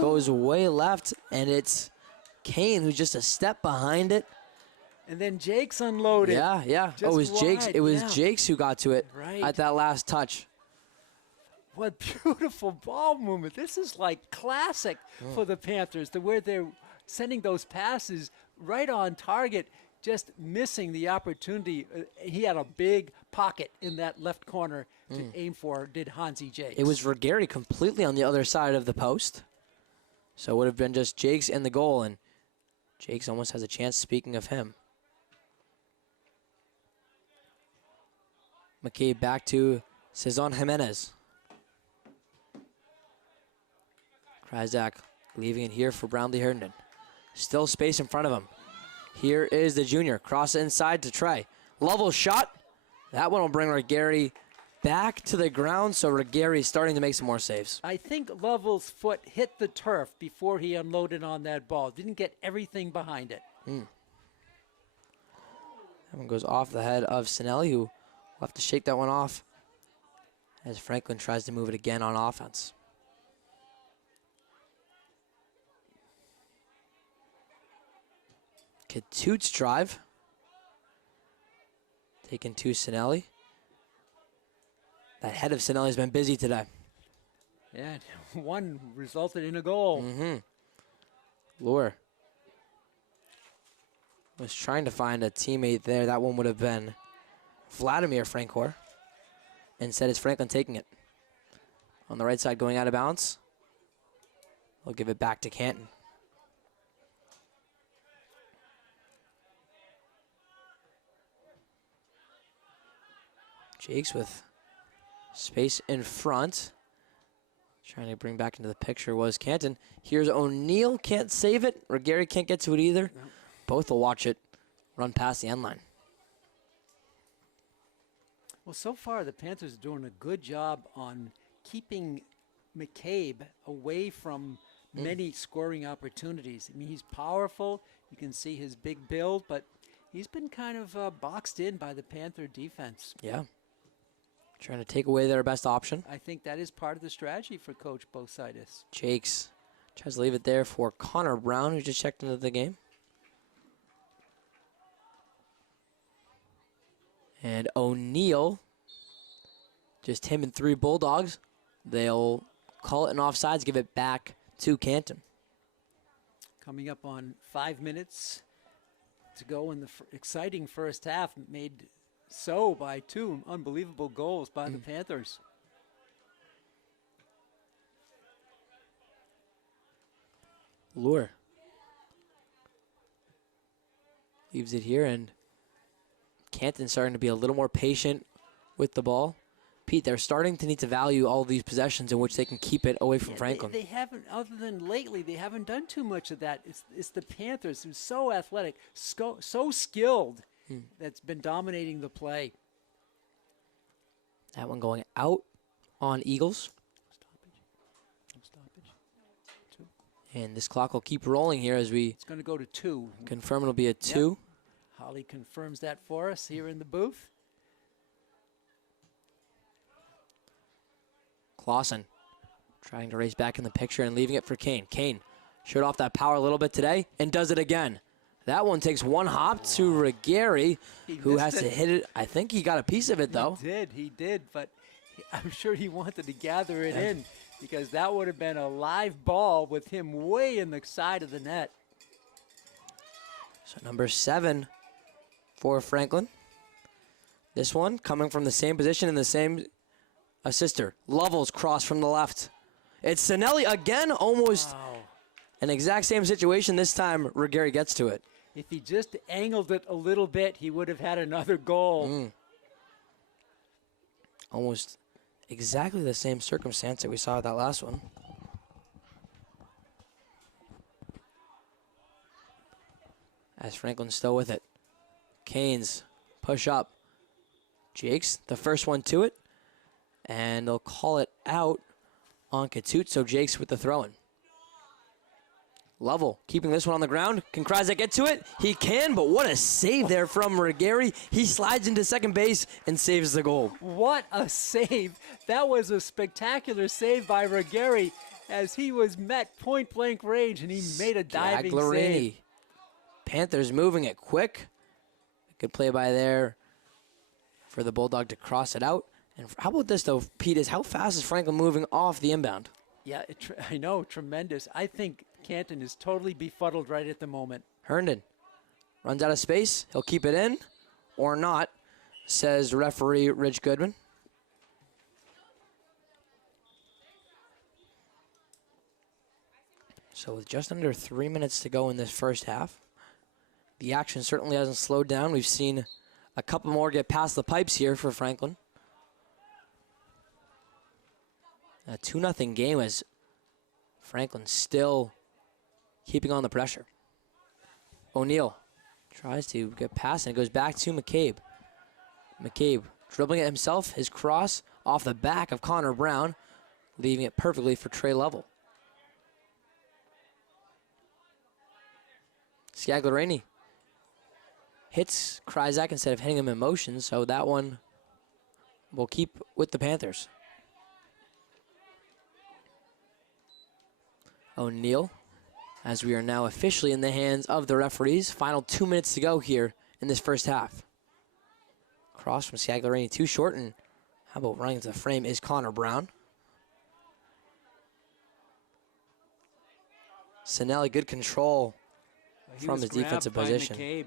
goes way left, and it's Kane, who's just a step behind it. And then Jake's unloaded. Yeah, yeah. Just Oh, it was Jake's. wide, It was yeah. Jake's who got to it Right. at that last touch. What beautiful ball movement. This is like classic for the Panthers, the way they're sending those passes right on target, just missing the opportunity. He had a big pocket in that left corner to aim for, did Hansi Jakes. It was Regari completely on the other side of the post. So it would have been just Jakes in the goal, and Jakes almost has a chance, speaking of him. McCabe back to Cezanne Jimenez. Kryzak leaving it here for Brownlee Herndon. Still space in front of him. Here is the junior. Cross inside to Trey. Level shot. That one will bring Regari back to the ground, so Regari is starting to make some more saves. I think Lovell's foot hit the turf before he unloaded on that ball. Didn't get everything behind it. That one goes off the head of Sinelli, who will have to shake that one off as Franklin tries to move it again on offense. Katoot's drive. Taken to Sinelli. That head of Sinelli has been busy today. Yeah, one resulted in a goal. Lure was trying to find a teammate there. That one would have been Vladimir Frankor. Instead, it's Franklin taking it. On the right side, going out of bounds. We'll give it back to Canton. Jakes with space in front. Trying to bring back into the picture was Canton. Here's O'Neill, can't save it. Regari can't get to it either. No. Both will watch it run past the end line. Well, so far the Panthers are doing a good job on keeping McCabe away from many scoring opportunities. I mean, he's powerful. You can see his big build, but he's been kind of boxed in by the Panther defense. Yeah. Trying to take away their best option. I think that is part of the strategy for Coach Bositis. Jakes tries to leave it there for Connor Brown, who just checked into the game. And O'Neill, just him and three Bulldogs. They'll call it an offsides, give it back to Canton. Coming up on 5 minutes to go in the exciting first half, made so by two unbelievable goals by the Panthers. Lure leaves it here, and Canton starting to be a little more patient with the ball. Pete, they're starting to need to value all of these possessions in which they can keep it away from Franklin. They haven't, other than lately, they haven't done too much of that. It's the Panthers who's so athletic, so skilled, that's been dominating the play. That one going out on Eagles. Stoppage. And this clock will keep rolling here as we It's going to go to 2. confirm it'll be a 2. Holly confirms that for us here in the booth. Clausen trying to race back in the picture and leaving it for Kane. Kane showed off that power a little bit today and does it again. That one takes one hop to Regari, who has to hit it. I think he got a piece of it, though. He did, but I'm sure he wanted to gather it in because that would have been a live ball with him way in the side of the net. So number 7 for Franklin. This one coming from the same position in the same assister. Lovell's cross from the left. It's Sinelli again, almost an exact same situation. This time, Regari gets to it. If he just angled it a little bit, he would have had another goal. Almost exactly the same circumstance that we saw with that last one. As Franklin's still with it. Canes push up. Jakes, the first one to it. And they'll call it out on Katoot, so Jakes with the throw-in. Lovell keeping this one on the ground. Can Kryzak get to it? He can, but what a save there from Regari. He slides into second base and saves the goal. What a save. That was a spectacular save by Regari. as he was met point-blank range, and he made a diving save. Scagliarini. Panthers moving it quick. Good play by there for the Bulldog to cross it out. And how about this, though, Pete, is how fast is Franklin moving off the inbound? Yeah, I know, tremendous. I think Canton is totally befuddled right at the moment. Herndon runs out of space. He'll keep it in or not, says referee Rich Goodman. So with just under 3 minutes to go in this first half, the action certainly hasn't slowed down. We've seen a couple more get past the pipes here for Franklin. A 2-0 game as Franklin still keeping on the pressure. O'Neal tries to get past and it goes back to McCabe. McCabe dribbling it himself, his cross off the back of Connor Brown, leaving it perfectly for Trey Lovell. Scagliarini hits Kryzak instead of hitting him in motion, so that one will keep with the Panthers. O'Neal, as we are now officially in the hands of the referees. Final 2 minutes to go here in this first half. Cross from Scagliarini, too short, and how about running into the frame is Connor Brown. Sinelli, good control from his defensive position. McCabe.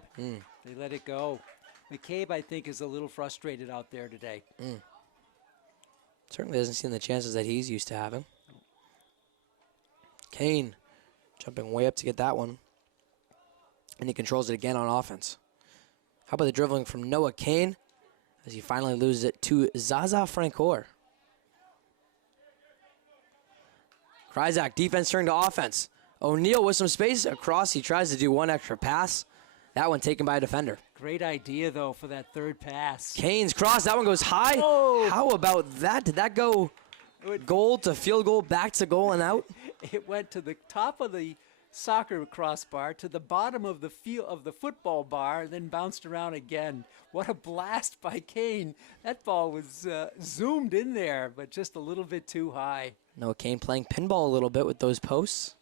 They let it go. McCabe, I think, is a little frustrated out there today. Certainly doesn't see the chances that he's used to having. Kane jumping way up to get that one. And he controls it again on offense. How about the dribbling from Noah Kane as he finally loses it to Zaza Francoeur. Kryzak, defense turning to offense. O'Neal with some space across. He tries to do one extra pass. That one taken by a defender. Great idea, though, for that third pass. Kane's cross. That one goes high. Oh. How about that? Did that go goal to field goal, back to goal and out? It went to the top of the soccer crossbar, to the bottom of the field of the football bar, and then bounced around again. What a blast by Kane. That ball was zoomed in there, but just a little bit too high. Noah Kane playing pinball a little bit with those posts.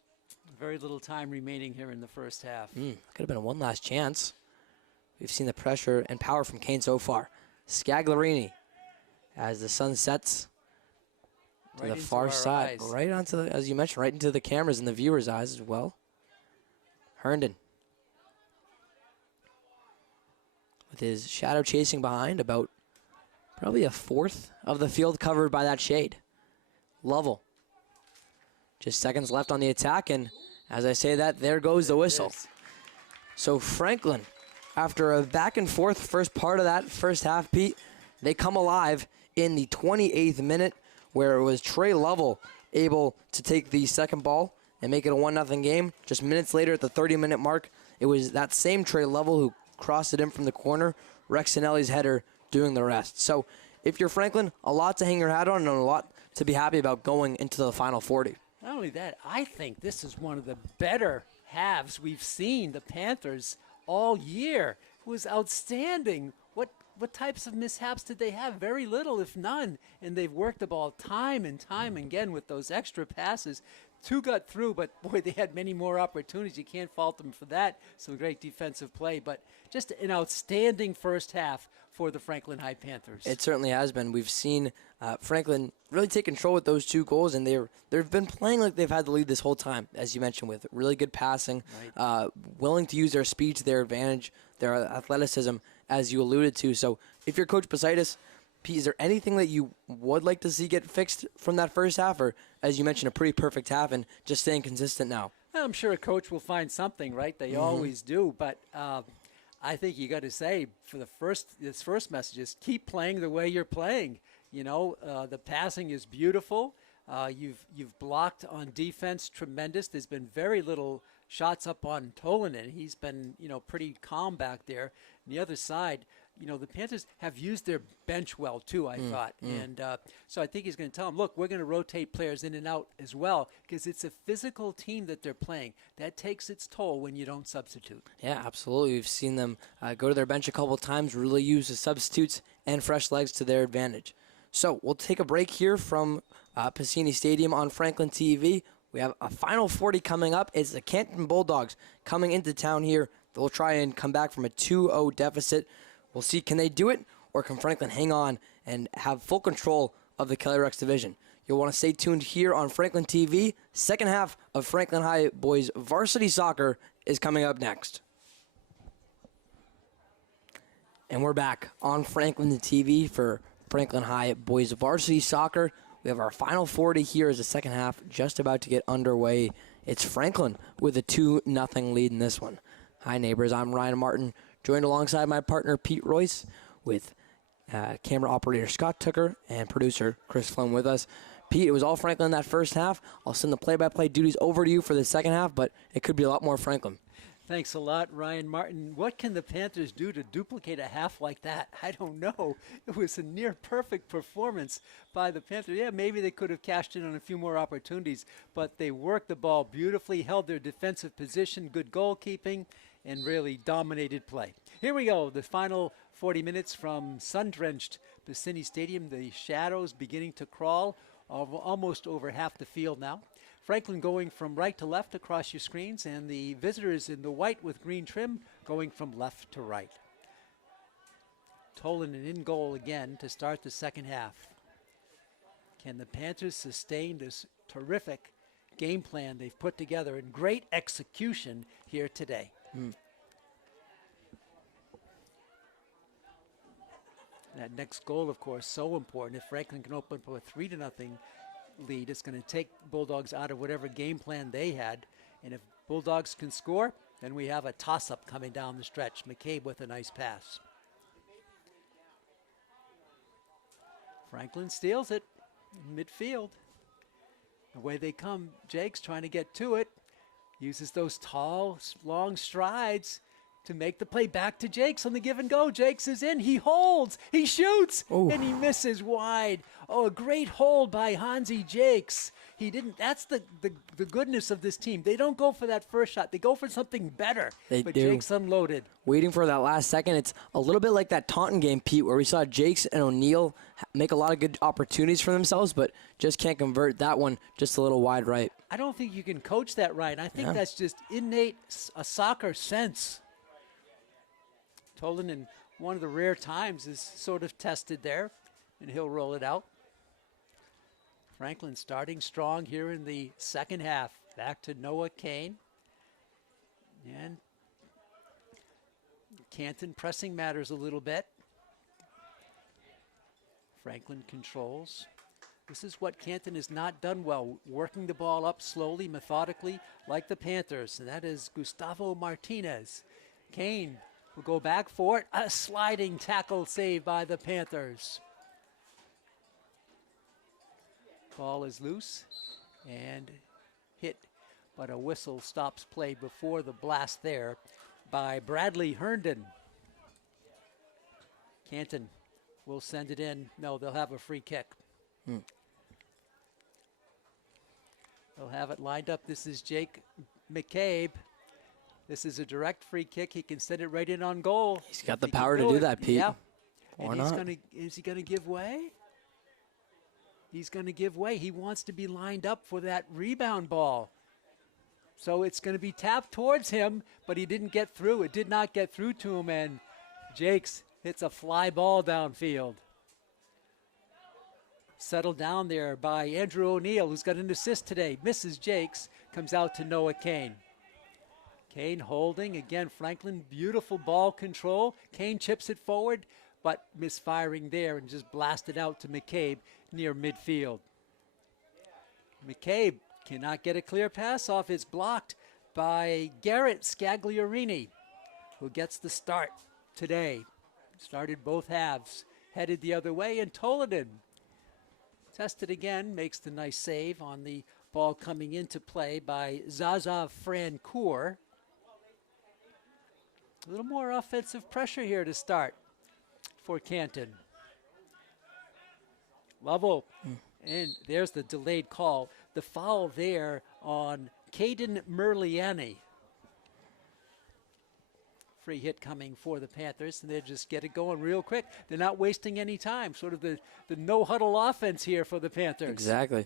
Very little time remaining here in the first half. Could have been one last chance. We've seen the pressure and power from Kane so far. Scagliarini, as the sun sets to Right the far side, eyes. right onto the, as you mentioned, right into the cameras and the viewers' eyes as well. Herndon, with his shadow chasing behind, about probably a fourth of the field covered by that shade. Lovell, just seconds left on the attack, and as I say that, there goes the whistle. So Franklin, after a back and forth first part of that first half, Pete, they come alive in the 28th minute, where it was Trey Lovell able to take the second ball and make it a 1-0 game. Just minutes later at the 30-minute mark, it was that same Trey Lovell who crossed it in from the corner, Rex Sinelli's header doing the rest. So if you're Franklin, a lot to hang your hat on and a lot to be happy about going into the final 40. Not only that, I think this is one of the better halves we've seen the Panthers all year. It was outstanding. What types of mishaps did they have? Very little, if none. And they've worked the ball time and time again with those extra passes. Two got through, but boy, they had many more opportunities. You can't fault them for that. Some great defensive play, but just an outstanding first half for the Franklin High Panthers. It certainly has been. We've seen Franklin really take control with those two goals, and they've been playing like they've had the lead this whole time, as you mentioned, with really good passing, willing to use their speed to their advantage, their athleticism, as you alluded to. So if you're Coach Posaitis, Pete, is there anything that you would like to see get fixed from that first half, or, as you mentioned, a pretty perfect half and just staying consistent now? I'm sure a coach will find something, right? They always do, but I think you got to say for this first message is keep playing the way you're playing. You know, the passing is beautiful. You've blocked on defense tremendous. There's been very little shots up on Tolanen. He's been, pretty calm back there. On the other side, the Panthers have used their bench well too, I thought. And so I think he's going to tell them, look, we're going to rotate players in and out as well, because it's a physical team that they're playing. That takes its toll when you don't substitute. Yeah, absolutely. We've seen them go to their bench a couple of times, really use the substitutes and fresh legs to their advantage. So we'll take a break here from Piscini Stadium on Franklin TV. We have a Final 40 coming up. It's the Canton Bulldogs coming into town here. They'll try and come back from a 2-0 deficit. We'll see, can they do it, or can Franklin hang on and have full control of the Kelly Rex division? You'll want to stay tuned here on Franklin TV. Second half of Franklin High Boys Varsity Soccer is coming up next. And we're back on Franklin TV for Franklin High Boys Varsity Soccer. We have our Final 40 here as the second half just about to get underway. It's Franklin with a 2-0 lead in this one. Hi, neighbors. I'm Ryan Martin, joined alongside my partner Pete Royce with camera operator Scott Tucker and producer Chris Flynn with us. Pete, it was all Franklin in that first half. I'll send the play-by-play duties over to you for the second half, but it could be a lot more Franklin. Thanks a lot, Ryan Martin. What can the Panthers do to duplicate a half like that? I don't know. It was a near-perfect performance by the Panthers. Yeah, maybe they could have cashed in on a few more opportunities, but they worked the ball beautifully, held their defensive position, good goalkeeping, and really dominated play. Here we go, the final 40 minutes from sun-drenched Varsity Stadium. The shadows beginning to crawl almost over half the field now. Franklin going from right to left across your screens, and the visitors in the white with green trim going from left to right. Tolanen in goal again to start the second half. Can the Panthers sustain this terrific game plan they've put together and great execution here today? That next goal, of course, so important. If Franklin can open up a 3-0 lead, it's going to take Bulldogs out of whatever game plan they had. And if Bulldogs can score, then we have a toss-up coming down the stretch. McCabe with a nice pass. Franklin steals it in midfield. Away they come. Jake's trying to get to it. Uses those tall, long strides to make the play back to Jakes on the give and go. Jakes is in. He holds. He shoots. Ooh. And he misses wide. Oh, a great hold by Hansi Jakes. He didn't. That's the goodness of this team. They don't go for that first shot. They go for something better. They but do. Jakes unloaded. Waiting for that last second. It's a little bit like that Taunton game, Pete, where we saw Jakes and O'Neill make a lot of good opportunities for themselves, but just can't convert that one just a little wide right. I don't think you can coach that right. I think that's just innate a soccer sense. Tolanen, one of the rare times, is sort of tested there, and he'll roll it out. Franklin starting strong here in the second half. Back to Noah Kane. And Canton pressing matters a little bit. Franklin controls. This is what Canton has not done well, working the ball up slowly, methodically, like the Panthers, and that is Gustavo Martinez. Kane will go back for it. A sliding tackle save by the Panthers. Ball is loose and hit, but a whistle stops play before the blast there by Bradley Herndon. Canton will send it in. No, they'll have a free kick. They'll have it lined up. This is Jake McCabe. This is a direct free kick. He can send it right in on goal. He's got the power to do that, Pete. Yeah. Or and not. Is he going to give way? He's going to give way. He wants to be lined up for that rebound ball. So it's going to be tapped towards him, but he didn't get through. It did not get through to him, and Jakes hits a fly ball downfield. Settled down there by Andrew O'Neill, who's got an assist today. Misses Jakes, comes out to Noah Kane. Kane holding. Again, Franklin, beautiful ball control. Kane chips it forward, but misfiring there and just blasted out to McCabe near midfield. McCabe cannot get a clear pass off. It's blocked by Garrett Scagliorini, who gets the start today. Started both halves, headed the other way, and Tolanen tested again, makes the nice save on the ball coming into play by Zaza Francoeur. A little more offensive pressure here to start for Canton. Lovell, and there's the delayed call. The foul there on Caden Merliani. free hit coming for the Panthers, and they just get it going real quick. They're not wasting any time. Sort of the no-huddle offense here for the Panthers. Exactly.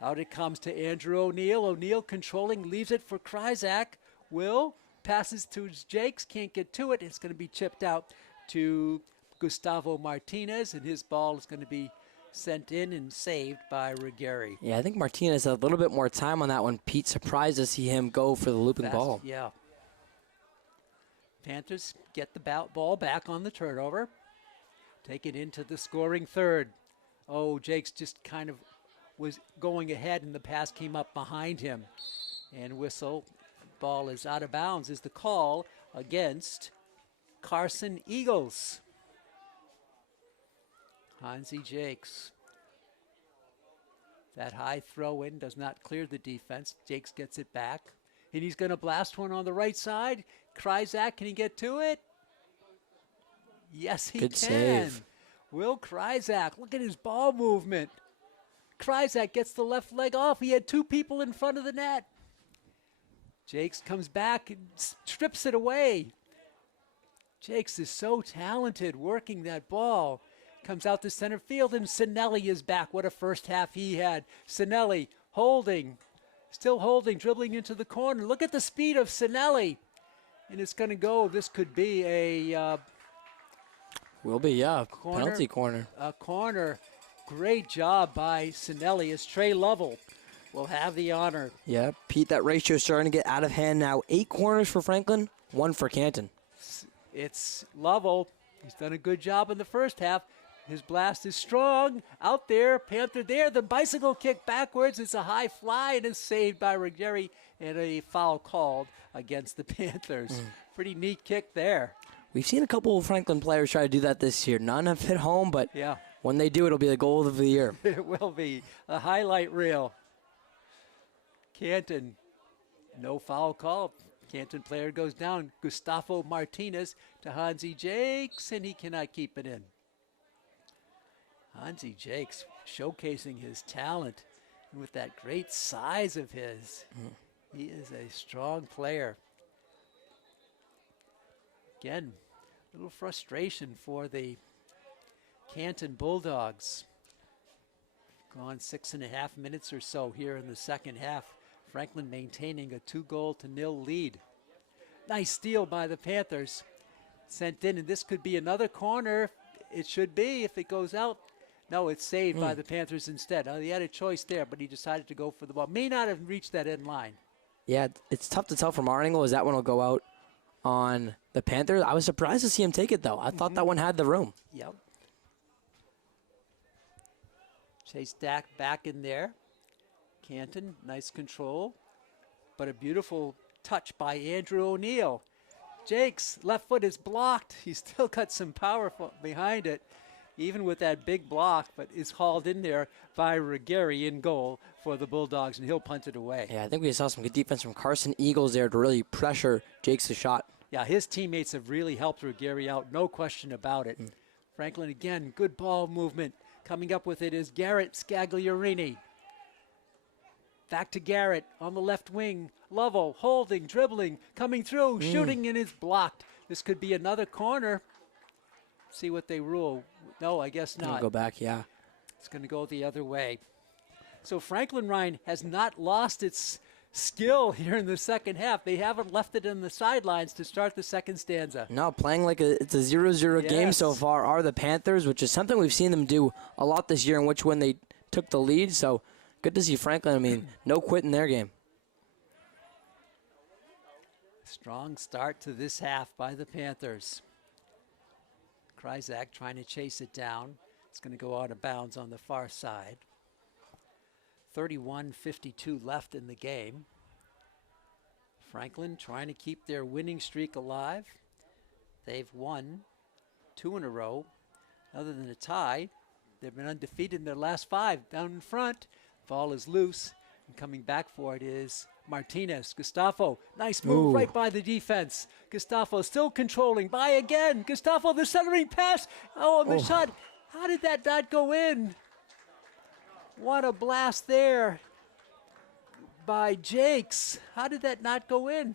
Out it comes to Andrew O'Neill. O'Neill controlling, leaves it for Kryzak. Will passes to Jakes, can't get to it. It's going to be chipped out to Gustavo Martinez, and his ball is going to be sent in and saved by Ruggieri. Yeah, I think Martinez had a little bit more time on that one. Pete surprised to see him go for the looping ball. Yeah. Panthers get the ball back on the turnover. Take it into the scoring third. Oh, Jakes just kind of was going ahead, and the pass came up behind him. And whistle. Ball is out of bounds is the call against Carson Eagles. Hansi Jakes. That high throw in does not clear the defense. Jakes gets it back. And he's going to blast one on the right side. Kryzak, can he get to it? Yes, he Good can. save. Will Kryzak, look at his ball movement. Kryzak gets the left leg off. He had two people in front of the net. Jakes comes back and strips it away. Jakes is so talented working that ball. Comes out to center field, and Sinelli is back. What a first half he had. Sinelli holding, still holding, dribbling into the corner. Look at the speed of Sinelli. And it's going to go. This could be a Will be, yeah. Penalty corner. A corner. Great job by Sinelli as Trey Lovell will have the honor. Yeah, Pete, that ratio is starting to get out of hand now. 8 corners for Franklin, 1 for Canton. It's Lovell. He's done a good job in the first half. His blast is strong. Out there, Panther there. The bicycle kick backwards. It's a high fly, and it's saved by Ruggieri, and a foul called against the Panthers. Pretty neat kick there. We've seen a couple of Franklin players try to do that this year. None have hit home, but when they do, it'll be the goal of the year. It will be a highlight reel. Canton, no foul call. Canton player goes down. Gustavo Martinez to Hansi Jakes, and he cannot keep it in. Hansi Jakes showcasing his talent with that great size of his. He is a strong player. Again, a little frustration for the Canton Bulldogs. Gone 6.5 minutes or so here in the second half. Franklin maintaining a 2-0 lead. Nice steal by the Panthers. Sent in, and this could be another corner. It should be if it goes out. No, it's saved by the Panthers instead. He had a choice there, but he decided to go for the ball. May not have reached that end line. Yeah, it's tough to tell from our angle as that one will go out on the Panthers. I was surprised to see him take it, though. I thought that one had the room. Yep. Chase Dak back in there. Canton, nice control, but a beautiful touch by Andrew O'Neill. Jakes, left foot is blocked. He's still got some power behind it, even with that big block, but is hauled in there by Ruggieri in goal for the Bulldogs, and he'll punt it away. Yeah, I think we saw some good defense from Carson Eagles there to really pressure Jakes' shot. Yeah, his teammates have really helped Ruggieri out, no question about it. Franklin, again, good ball movement. Coming up with it is Garrett Scagliarini. Back to Garrett on the left wing. Lovell holding, dribbling, coming through, shooting, and is blocked. This could be another corner. See what they rule. No, I guess not. Go back, yeah. It's going to go the other way. So Franklin Ryan has not lost its skill here in the second half. They haven't left it in the sidelines to start the second stanza. No, playing like it's a 0-0 game so far are the Panthers, which is something we've seen them do a lot this year, in which when they took the lead. So good to see Franklin. I mean, no quit in their game. Strong start to this half by the Panthers. Kryzak trying to chase it down. It's going to go out of bounds on the far side. 31:52 left in the game. Franklin trying to keep their winning streak alive. They've won 2 in a row. Other than a tie, they've been undefeated in their last 5. Down in front, ball is loose, and coming back for it is Martinez. Gustavo, nice move right by the defense. Gustavo still controlling, by again. Gustavo, the centering pass. Oh, and the shot. How did that not go in? What a blast there by Jakes. How did that not go in?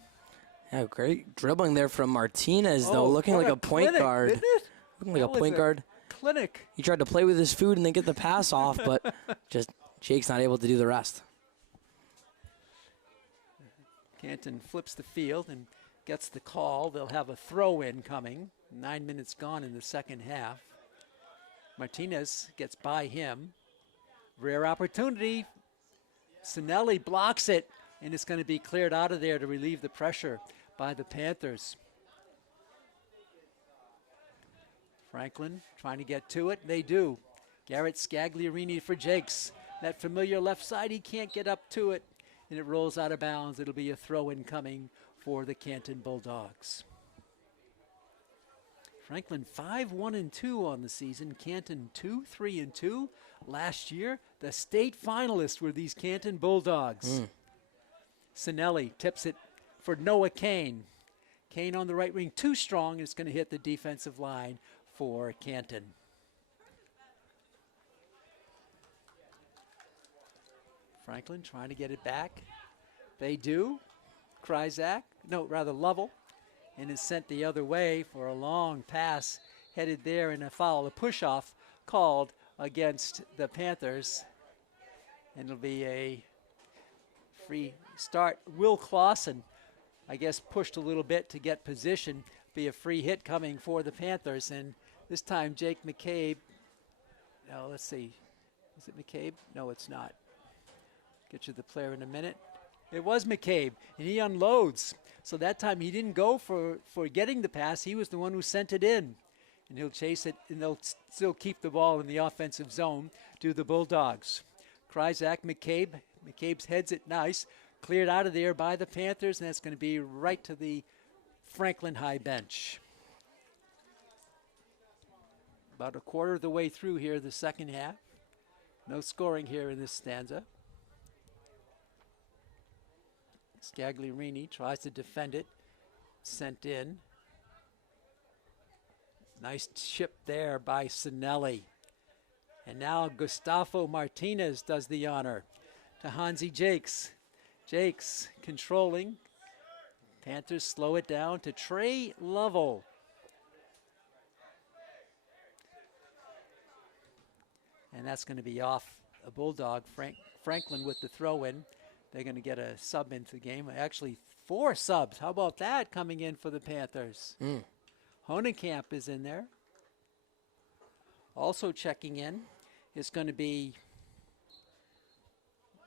Yeah, great dribbling there from Martinez, though, Oh, looking what like a point clinic, guard. didn't it? Looking like That a was point guard. Clinic. He tried to play with his food and then get the pass off, but just Jake's not able to do the rest. Canton flips the field and gets the call. They'll have a throw-in coming. 9 minutes gone in the second half. Martinez gets by him. Rare opportunity. Sinelli blocks it, and it's going to be cleared out of there to relieve the pressure by the Panthers. Franklin trying to get to it. They do. Garrett Scagliarini for Jakes. That familiar left side, he can't get up to it, and it rolls out of bounds. It'll be a throw-in coming for the Canton Bulldogs. Franklin 5-1-2 on the season. Canton 2-3-2. Last year, the state finalists were these Canton Bulldogs. Sinelli tips it for Noah Kane. Kane on the right wing, too strong. It's going to hit the defensive line for Canton. Franklin trying to get it back. They do. Lovell, and is sent the other way for a long pass headed there, and a foul, a push-off called against the Panthers. And it'll be a free start. Will Clausen, I guess, pushed a little bit to get position. Be a free hit coming for the Panthers, and this time Jake McCabe. No, let's see. Is it McCabe? No, it's not. Get you the player in a minute. It was McCabe, and he unloads. So that time he didn't go for getting the pass. He was the one who sent it in. And he'll chase it, and they'll still keep the ball in the offensive zone to the Bulldogs. Kryzak, McCabe. McCabe's heads it nice. Cleared out of there by the Panthers, and that's going to be right to the Franklin High bench. About a quarter of the way through here, the second half. No scoring here in this stanza. Scagliarini tries to defend it. Sent in. Nice chip there by Sinelli. And now Gustavo Martinez does the honor to Hansi Jakes. Jakes controlling. Panthers slow it down to Trey Lovell. And that's going to be off a Bulldog. Franklin with the throw-in. They're going to get a sub into the game. Actually, 4 subs. How about that coming in for the Panthers? Honekamp is in there. Also checking in is going to be,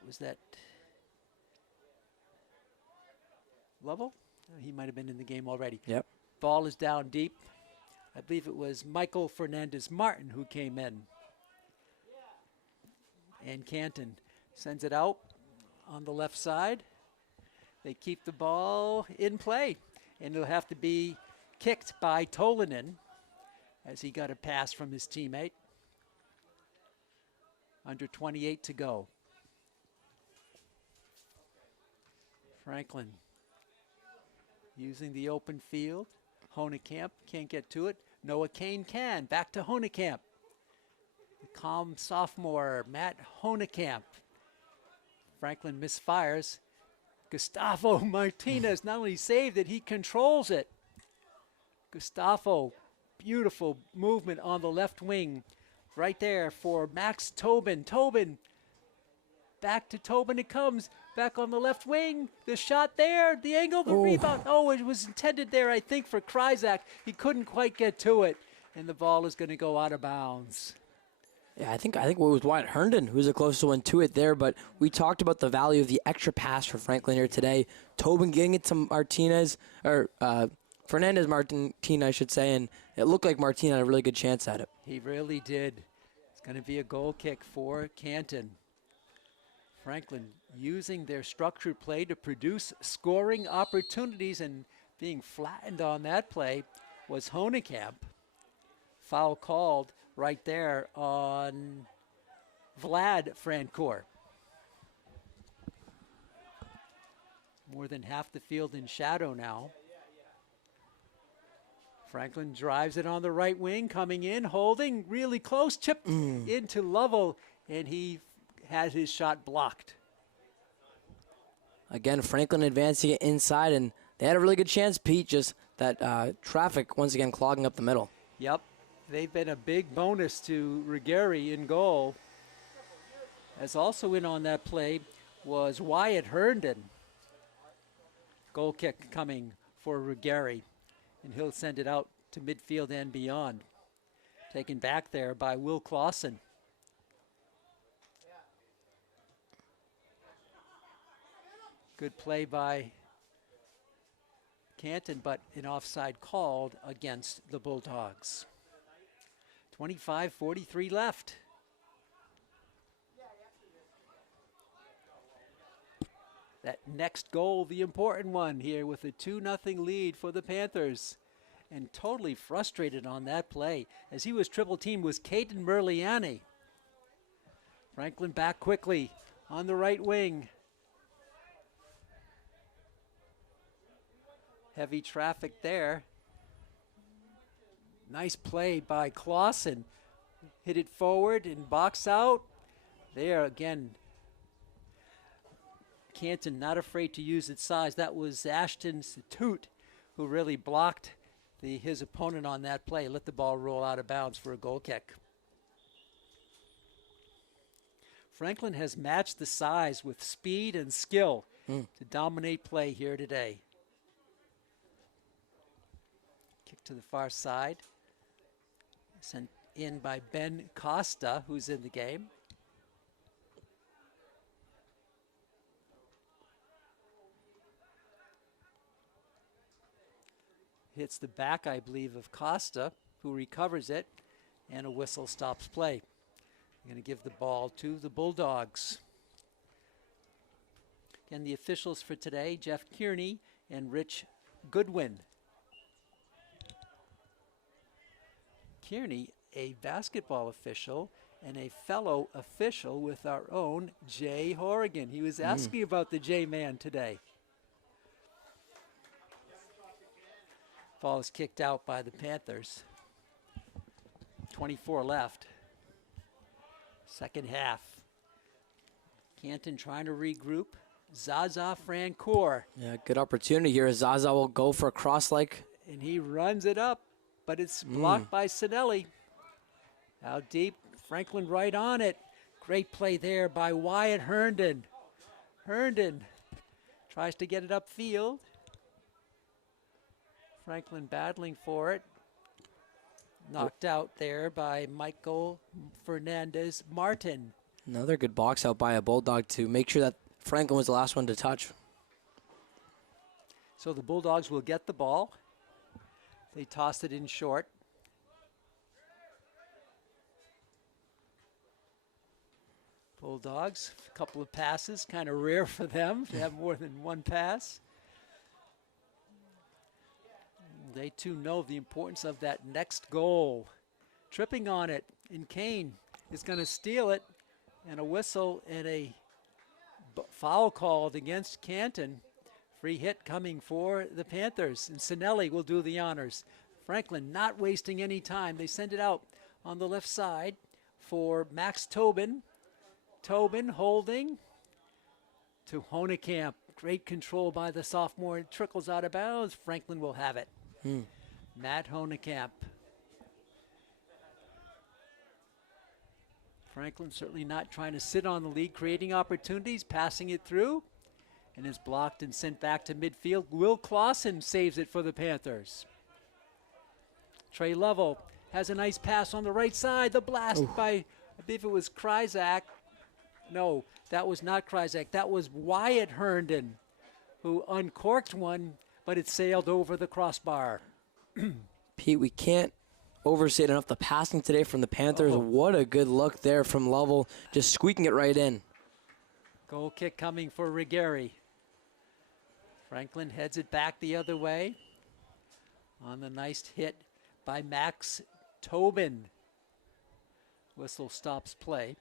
was that Lovell? He might have been in the game already. Yep. Ball is down deep. I believe it was Michael Fernandez-Martin who came in. And Canton sends it out on the left side. They keep the ball in play, and it'll have to be kicked by Tolanen as he got a pass from his teammate. Under 28 to go. Franklin using the open field. Honekamp can't get to it. Noah Kane can. Back to Honekamp. The calm sophomore, Matt Honekamp. Franklin misfires. Gustavo Martinez not only saved it, he controls it. Gustavo, beautiful movement on the left wing. Right there for Max Tobin. Tobin, back to Tobin it comes. Back on the left wing. The shot there, the angle, the rebound. Oh, it was intended there, I think, for Kryzak. He couldn't quite get to it, and the ball is going to go out of bounds. Yeah, I think it was Wyatt Herndon who was the closest one to it there, but we talked about the value of the extra pass for Franklin here today. Tobin getting it to Martinez, or Fernandez Martin, I should say, and it looked like Martin had a really good chance at it. He really did. It's going to be a goal kick for Canton. Franklin using their structured play to produce scoring opportunities, and being flattened on that play was Honekamp. Foul called right there on Vlad Francoeur. More than half the field in shadow now. Franklin drives it on the right wing, coming in, holding, really close, chipped into Lovell, and he has his shot blocked. Again, Franklin advancing it inside, and They had a really good chance, Pete, just that traffic once again clogging up the middle. Yep. They've been a big bonus to Ruggieri in goal. As also in on that play was Wyatt Herndon. Goal kick coming for Ruggieri, and he'll send it out to midfield and beyond. Taken back there by Will Clausen. Good play by Canton, but an offside called against the Bulldogs. 25:43 left. That next goal, the important one here with a 2-0 lead for the Panthers. And totally frustrated on that play as he was triple teamed was Caden Merliani. Franklin back quickly on the right wing. Heavy traffic there. Nice play by Clausen. Hit it forward and box out. There again. Canton not afraid to use its size. That was Ashton Satut who really blocked his opponent on that play. Let the ball roll out of bounds for a goal kick. Franklin has matched the size with speed and skill to dominate play here today. Kick to the far side. Sent in by Ben Costa, who's in the game. Hits the back, I believe, of Costa, who recovers it, and a whistle stops play. I'm going to give the ball to the Bulldogs. Again, the officials for today, Jeff Kearney and Rich Goodwin. Kearney, a basketball official and a fellow official with our own Jay Horrigan. He was asking about the J-Man today. Ball is kicked out by the Panthers. 24 left. Second half. Canton trying to regroup. Zaza Francoeur. Yeah, good opportunity here. Zaza will go for a cross-like. And he runs it up, but it's blocked by Sinelli. Out deep, Franklin right on it. Great play there by Wyatt Herndon. Herndon tries to get it upfield. Franklin battling for it. Knocked out there by Michael Fernandez Martin. Another good box out by a Bulldog to make sure that Franklin was the last one to touch. So the Bulldogs will get the ball. They tossed it in short. Bulldogs, a couple of passes, kind of rare for them to have more than one pass. They too know the importance of that next goal. Tripping on it, and Kane is going to steal it, and a whistle and a foul called against Canton. Free hit coming for the Panthers, and Sinelli will do the honors. Franklin not wasting any time. They send it out on the left side for Max Tobin. Tobin holding to Honekamp. Great control by the sophomore. It trickles out of bounds. Franklin will have it. Matt Honekamp. Franklin certainly not trying to sit on the lead, creating opportunities, passing it through, and is blocked and sent back to midfield. Will Clausen saves it for the Panthers. Trey Lovell has a nice pass on the right side. The blast by, I believe it was Kryzak. No, that was not Kryzak. That was Wyatt Herndon, who uncorked one, but it sailed over the crossbar. Pete, we can't overstate enough the passing today from the Panthers. What a good look there from Lovell, just squeaking it right in. Goal kick coming for Ruggieri. Franklin heads it back the other way on the nice hit by Max Tobin. Whistle stops play.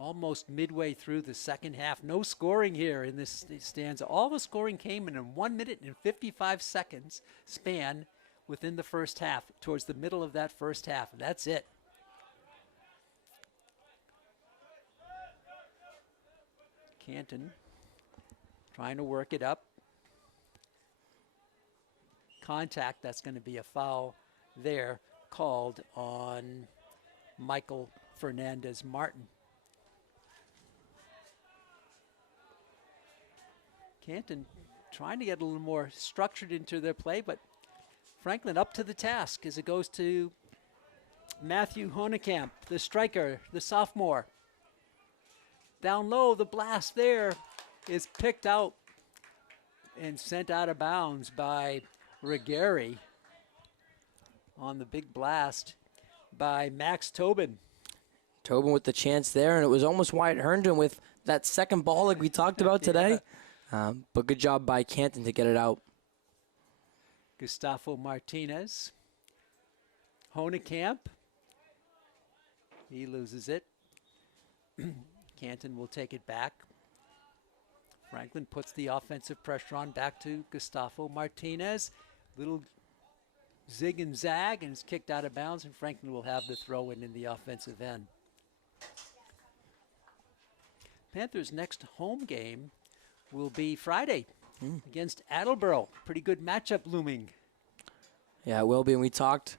Almost midway through the second half. No scoring here in this stanza. All the scoring came in a 1 minute and 55 seconds span within the first half, towards the middle of that first half. That's it. Canton Trying to work it up. Contact, that's going to be a foul there called on Michael Fernandez Martin. Canton trying to get a little more structured into their play, but Franklin up to the task as it goes to Matthew Honekamp, the striker, the sophomore. Down low, the blast there is picked out and sent out of bounds by Regari on the big blast by Max Tobin. Tobin with the chance there, and it was almost Wyatt Herndon with that second ball like we talked about today. But good job by Canton to get it out. Gustavo Martinez. Honekamp. He loses it. Canton will take it back. Franklin puts the offensive pressure on back to Gustavo Martinez. Little zig and zag, and it's kicked out of bounds, and Franklin will have the throw in the offensive end. Panthers' next home game will be Friday against Attleboro. Pretty good matchup looming. Yeah, it will be. And we talked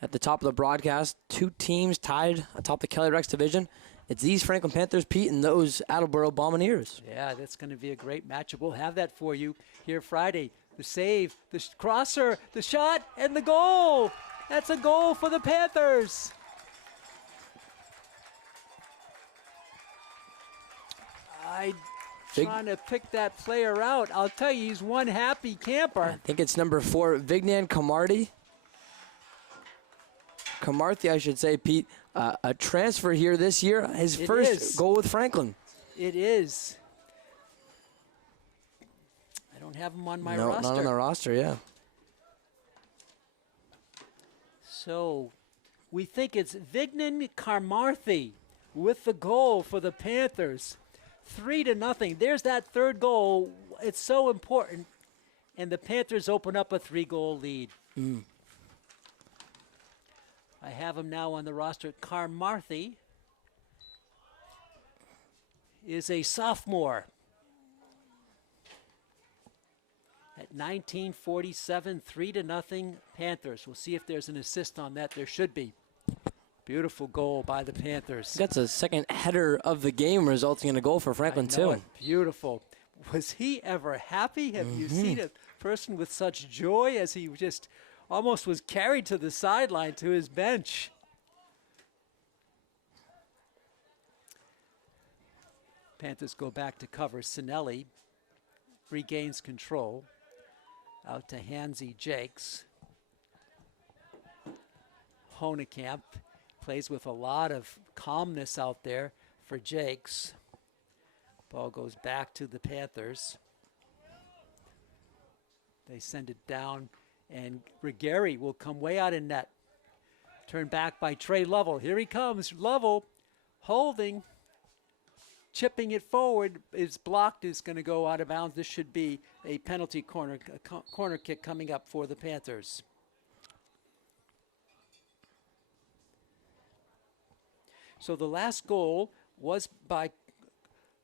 at the top of the broadcast, 2 teams tied atop the Kelly Rex division. It's these Franklin Panthers, Pete, and those Attleboro Bombardiers. Yeah, that's going to be a great matchup. We'll have that for you here Friday. The save, the crosser, the shot, and the goal. That's a goal for the Panthers. Trying to pick that player out. I'll tell you, he's one happy camper. I think it's number 4, Vignan Camardi. Camarthi, I should say, Pete. A transfer here this year. His first goal with Franklin. It is. I don't have him on my roster. Not on the roster, yeah. So we think it's Vignan Carmarthy with the goal for the Panthers. 3-0. There's that third goal. It's so important. And the Panthers open up a 3-goal lead. I have him now on the roster. Carmarthy is a sophomore. At 1947, 3-0 Panthers. We'll see if there's an assist on that. There should be. Beautiful goal by the Panthers. That's a second header of the game, resulting in a goal for Franklin, too. Beautiful. Was he ever happy? Have you seen a person with such joy as he just almost was carried to the sideline to his bench? Panthers go back to cover. Sinelli regains control. Out to Hansy Jakes. Honekamp plays with a lot of calmness out there for Jakes. Ball goes back to the Panthers. They send it down, and Regari will come way out in net. Turned back by Trey Lovell. Here he comes. Lovell holding, chipping it forward. It's blocked. It's going to go out of bounds. This should be a penalty corner kick coming up for the Panthers. So the last goal was by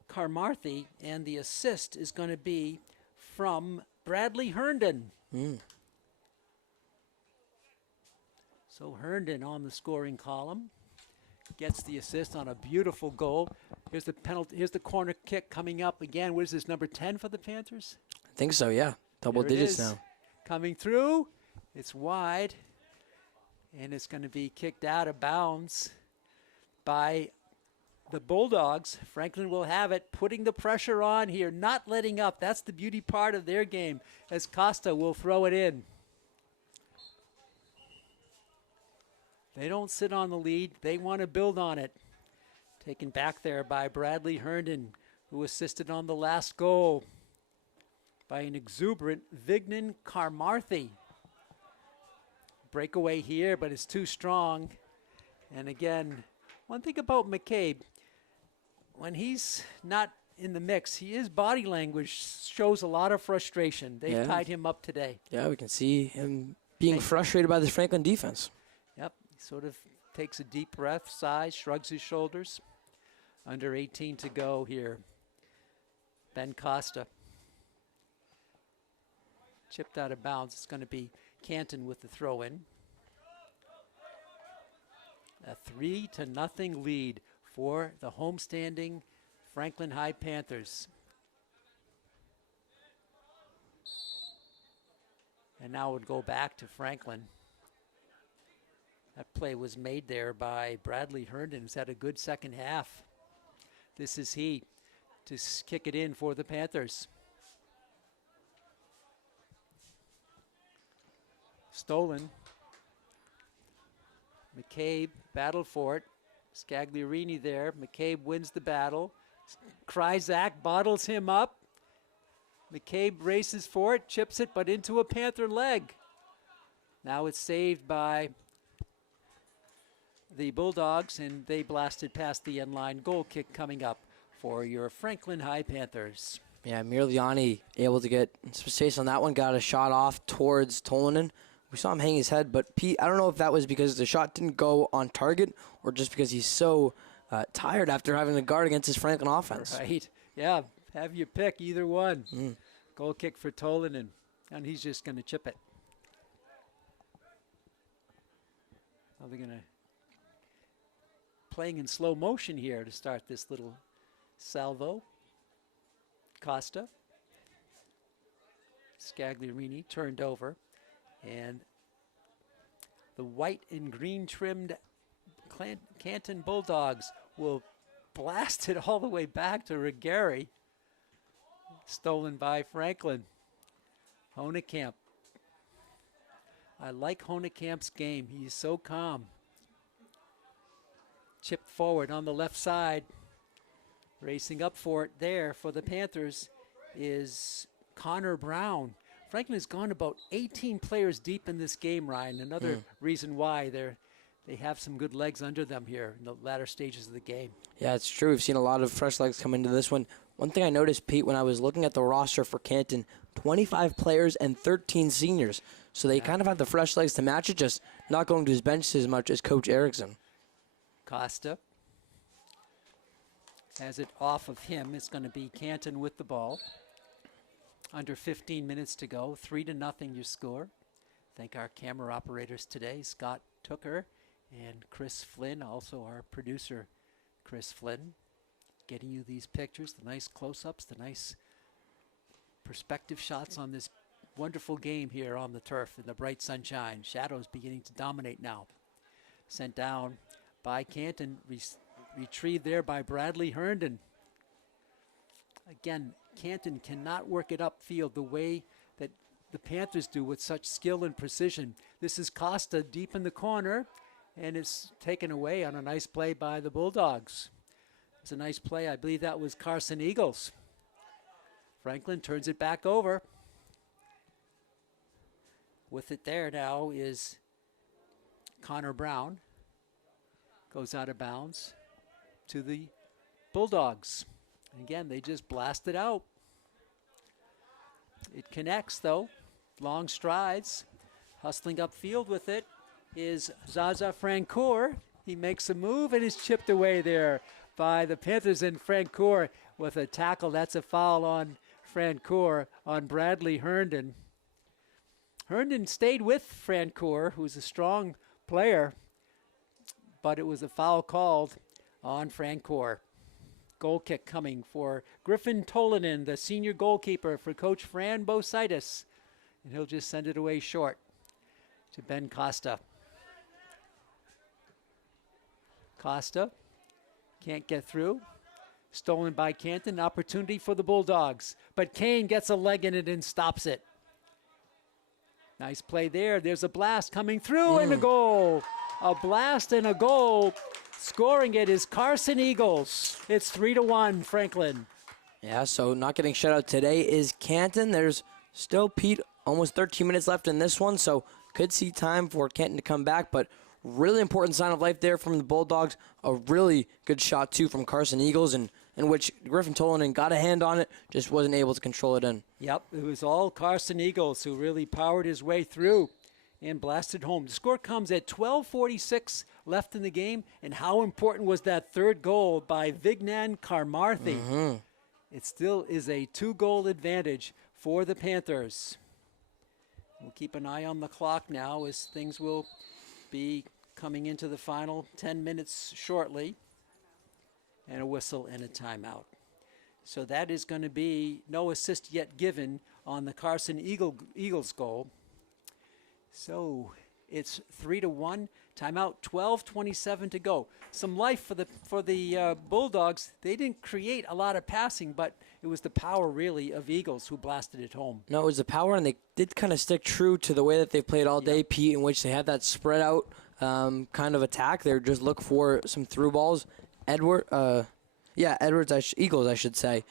Carmarthy, and the assist is going to be from Bradley Herndon. So Herndon on the scoring column gets the assist on a beautiful goal. Here's the penalty. Here's the corner kick coming up again. What is this, number 10 for the Panthers? I think so, yeah. Double digits now. Coming through. It's wide, and it's going to be kicked out of bounds by the Bulldogs. Franklin will have it, putting the pressure on here, not letting up. That's the beauty part of their game, as Costa will throw it in. They don't sit on the lead. They want to build on it. Taken back there by Bradley Herndon, who assisted on the last goal by an exuberant Vignan Carmarthy. Breakaway here, but it's too strong. And again, one thing about McCabe, when he's not in the mix, his body language shows a lot of frustration. They've tied him up today. Yeah, we can see him being frustrated by this Franklin defense. Yep, he sort of takes a deep breath, sighs, shrugs his shoulders. Under 18 to go here. Ben Costa. Chipped out of bounds. It's going to be Canton with the throw-in. A 3-0 lead for the homestanding Franklin High Panthers. And now it would go back to Franklin. That play was made there by Bradley Herndon, who's had a good second half. This is he to kick it in for the Panthers. Stolen. McCabe battled for it. Scagliarini there. McCabe wins the battle. Kryzak bottles him up. McCabe races for it, chips it, but into a Panther leg. Now it's saved by the Bulldogs, and they blasted past the end line. Goal kick coming up for your Franklin High Panthers. Yeah, Mirliani able to get some space on that one. Got a shot off towards Tolanen. We saw him hang his head, but Pete, I don't know if that was because the shot didn't go on target or just because he's so tired after having to guard against his Franklin offense. Right, yeah, have your pick, either one. Goal kick for Tolanen, and he's just going to chip it. Now they're going to playing in slow motion here to start this little salvo. Costa. Scagliarini turned over. And the white and green trimmed Canton Bulldogs will blast it all the way back to Regari. Stolen by Franklin. Honekamp. I like Honekamp's game. He's so calm. Chipped forward on the left side. Racing up for it there for the Panthers is Connor Brown. Franklin has gone about 18 players deep in this game, Ryan. Another reason why they have some good legs under them here in the latter stages of the game. Yeah, it's true. We've seen a lot of fresh legs come into this one. One thing I noticed, Pete, when I was looking at the roster for Canton, 25 players and 13 seniors. So they kind of have the fresh legs to match it, just not going to his bench as much as Coach Erickson. Costa has it off of him. It's going to be Canton with the ball. Under 15 minutes to go, 3-0 your score. Thank our camera operators today, Scott Tooker and Chris Flynn, also our producer, Chris Flynn, getting you these pictures, the nice close-ups, the nice perspective shots on this wonderful game here on the turf in the bright sunshine. Shadows beginning to dominate now. Sent down by Canton, retrieved there by Bradley Herndon. Again, Canton cannot work it upfield the way that the Panthers do with such skill and precision. This is Costa deep in the corner, and it's taken away on a nice play by the Bulldogs. It's a nice play. I believe that was Carson Eagles. Franklin turns it back over. With it there now is Connor Brown. Goes out of bounds to the Bulldogs. Again, they just blast it out. It connects, though. Long strides. Hustling upfield with it is Zaza Francoeur. He makes a move and is chipped away there by the Panthers, and Francoeur with a tackle. That's a foul on Francoeur on Bradley Herndon. Herndon stayed with Francoeur, who's a strong player, but it was a foul called on Francoeur. Goal kick coming for Griffin Tolanen, the senior goalkeeper for Coach Fran Bositis. And he'll just send it away short to Ben Costa. Costa can't get through. Stolen by Canton. Opportunity for the Bulldogs. But Kane gets a leg in it and stops it. Nice play there. There's a blast coming through and a goal. A blast and a goal. Scoring it is Carson Eagles. It's 3-1, Franklin. Yeah, so not getting shut out today is Canton. There's still, Pete, almost 13 minutes left in this one, so could see time for Canton to come back, but really important sign of life there from the Bulldogs. A really good shot, too, from Carson Eagles, in which Griffin Tolanen got a hand on it, just wasn't able to control it in. Yep, it was all Carson Eagles who really powered his way through and blasted home. The score comes at 12:46 left in the game, and how important was that third goal by Vignan Karmarthi? It still is a 2-goal advantage for the Panthers. We'll keep an eye on the clock now as things will be coming into the final 10 minutes shortly. And a whistle and a timeout. So that is going to be no assist yet given on the Carson Eagles goal. So it's 3-1. Timeout. 12:27 to go. Some life for the Bulldogs. They didn't create a lot of passing, but it was the power really of Eagles who blasted it home. No, it was the power, and they did kind of stick true to the way that they've played all day, Pete, in which they had that spread out kind of attack. They're just look for some through balls. Eagles, I should say,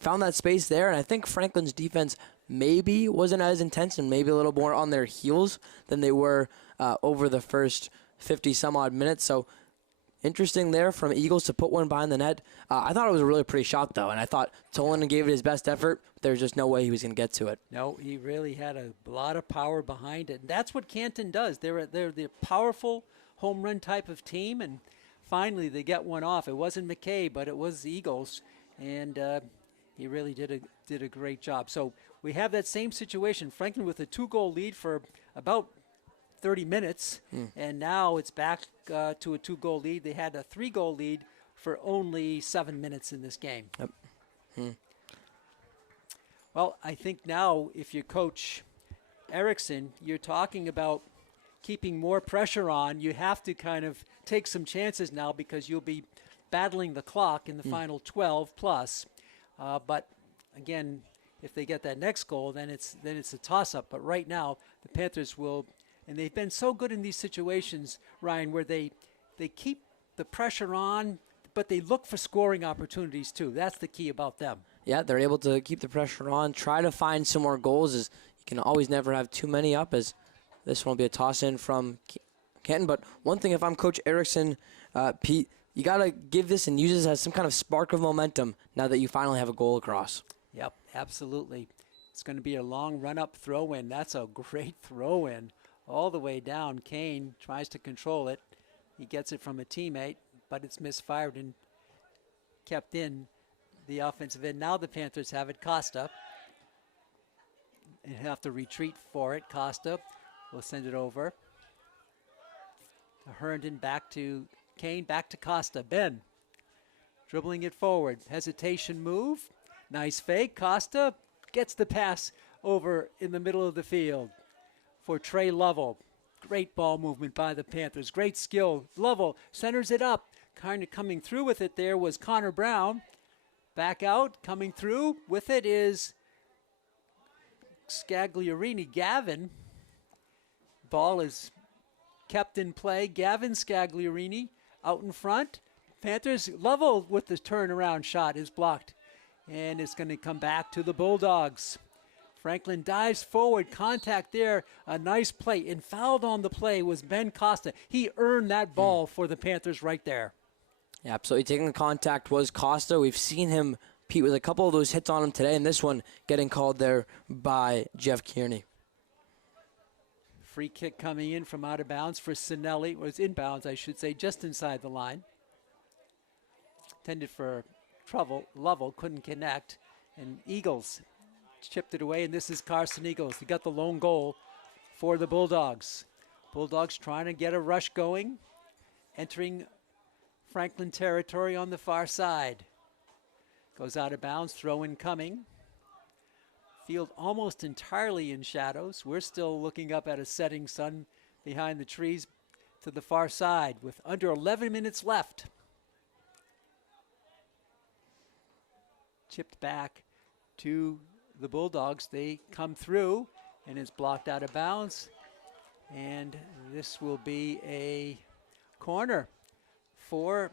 found that space there, and I think Franklin's defense maybe wasn't as intense and maybe a little more on their heels than they were over the first 50-some-odd minutes. So interesting there from Eagles to put one behind the net. I thought it was a really pretty shot, though, and I thought Tolanen gave it his best effort. There's just no way he was going to get to it. No, he really had a lot of power behind it. And that's what Canton does. They're the powerful home run type of team, and finally they get one off. It wasn't McKay, but it was the Eagles, and he really did a great job. So we have that same situation. Franklin with a 2-goal lead for about 30 minutes, and now it's back to a 2-goal lead. They had a 3-goal lead for only 7 minutes in this game. Yep. Well, I think now if you coach Erickson, you're talking about keeping more pressure on. You have to kind of take some chances now because you'll be battling the clock in the final 12 plus. But again, if they get that next goal, then it's a toss-up. But right now, the Panthers will, and they've been so good in these situations, Ryan, where they keep the pressure on, but they look for scoring opportunities too. That's the key about them. Yeah, they're able to keep the pressure on, try to find some more goals. As you can always never have too many up, as this one will be a toss-in from Canton. But one thing, if I'm Coach Erickson, Pete, you got to give this and use this as some kind of spark of momentum now that you finally have a goal across. Yep, absolutely. It's going to be a long run-up throw-in. That's a great throw-in all the way down. Kane tries to control it. He gets it from a teammate, but it's misfired and kept in the offensive end. Now the Panthers have it. Costa. They have to retreat for it. Costa will send it over. Herndon back to Kane, back to Costa. Ben dribbling it forward. Hesitation move. Nice fake. Costa gets the pass over in the middle of the field for Trey Lovell. Great ball movement by the Panthers. Great skill. Lovell centers it up. Kind of coming through with it there was Connor Brown. Back out. Coming through with it is Scaglierini. Gavin. Ball is kept in play. Gavin Scaglierini out in front. Panthers. Lovell with the turnaround shot is blocked. And it's going to come back to the Bulldogs. Franklin dives forward. Contact there. A nice play. And fouled on the play was Ben Costa. He earned that ball for the Panthers right there. Yeah, absolutely. Taking the contact was Costa. We've seen him, Pete, with a couple of those hits on him today, and this one getting called there by Jeff Kearney. Free kick coming in from out of bounds for Sinelli. Was inbounds, I should say, just inside the line. Intended for trouble. Lovell couldn't connect. And Eagles chipped it away, and this is Carson Eagles. He got the lone goal for the Bulldogs. Bulldogs trying to get a rush going, entering Franklin territory on the far side. Goes out of bounds, throw in coming. Field almost entirely in shadows. We're still looking up at a setting sun behind the trees to the far side with under 11 minutes left. Chipped back to the Bulldogs. They come through, and it's blocked out of bounds. And this will be a corner for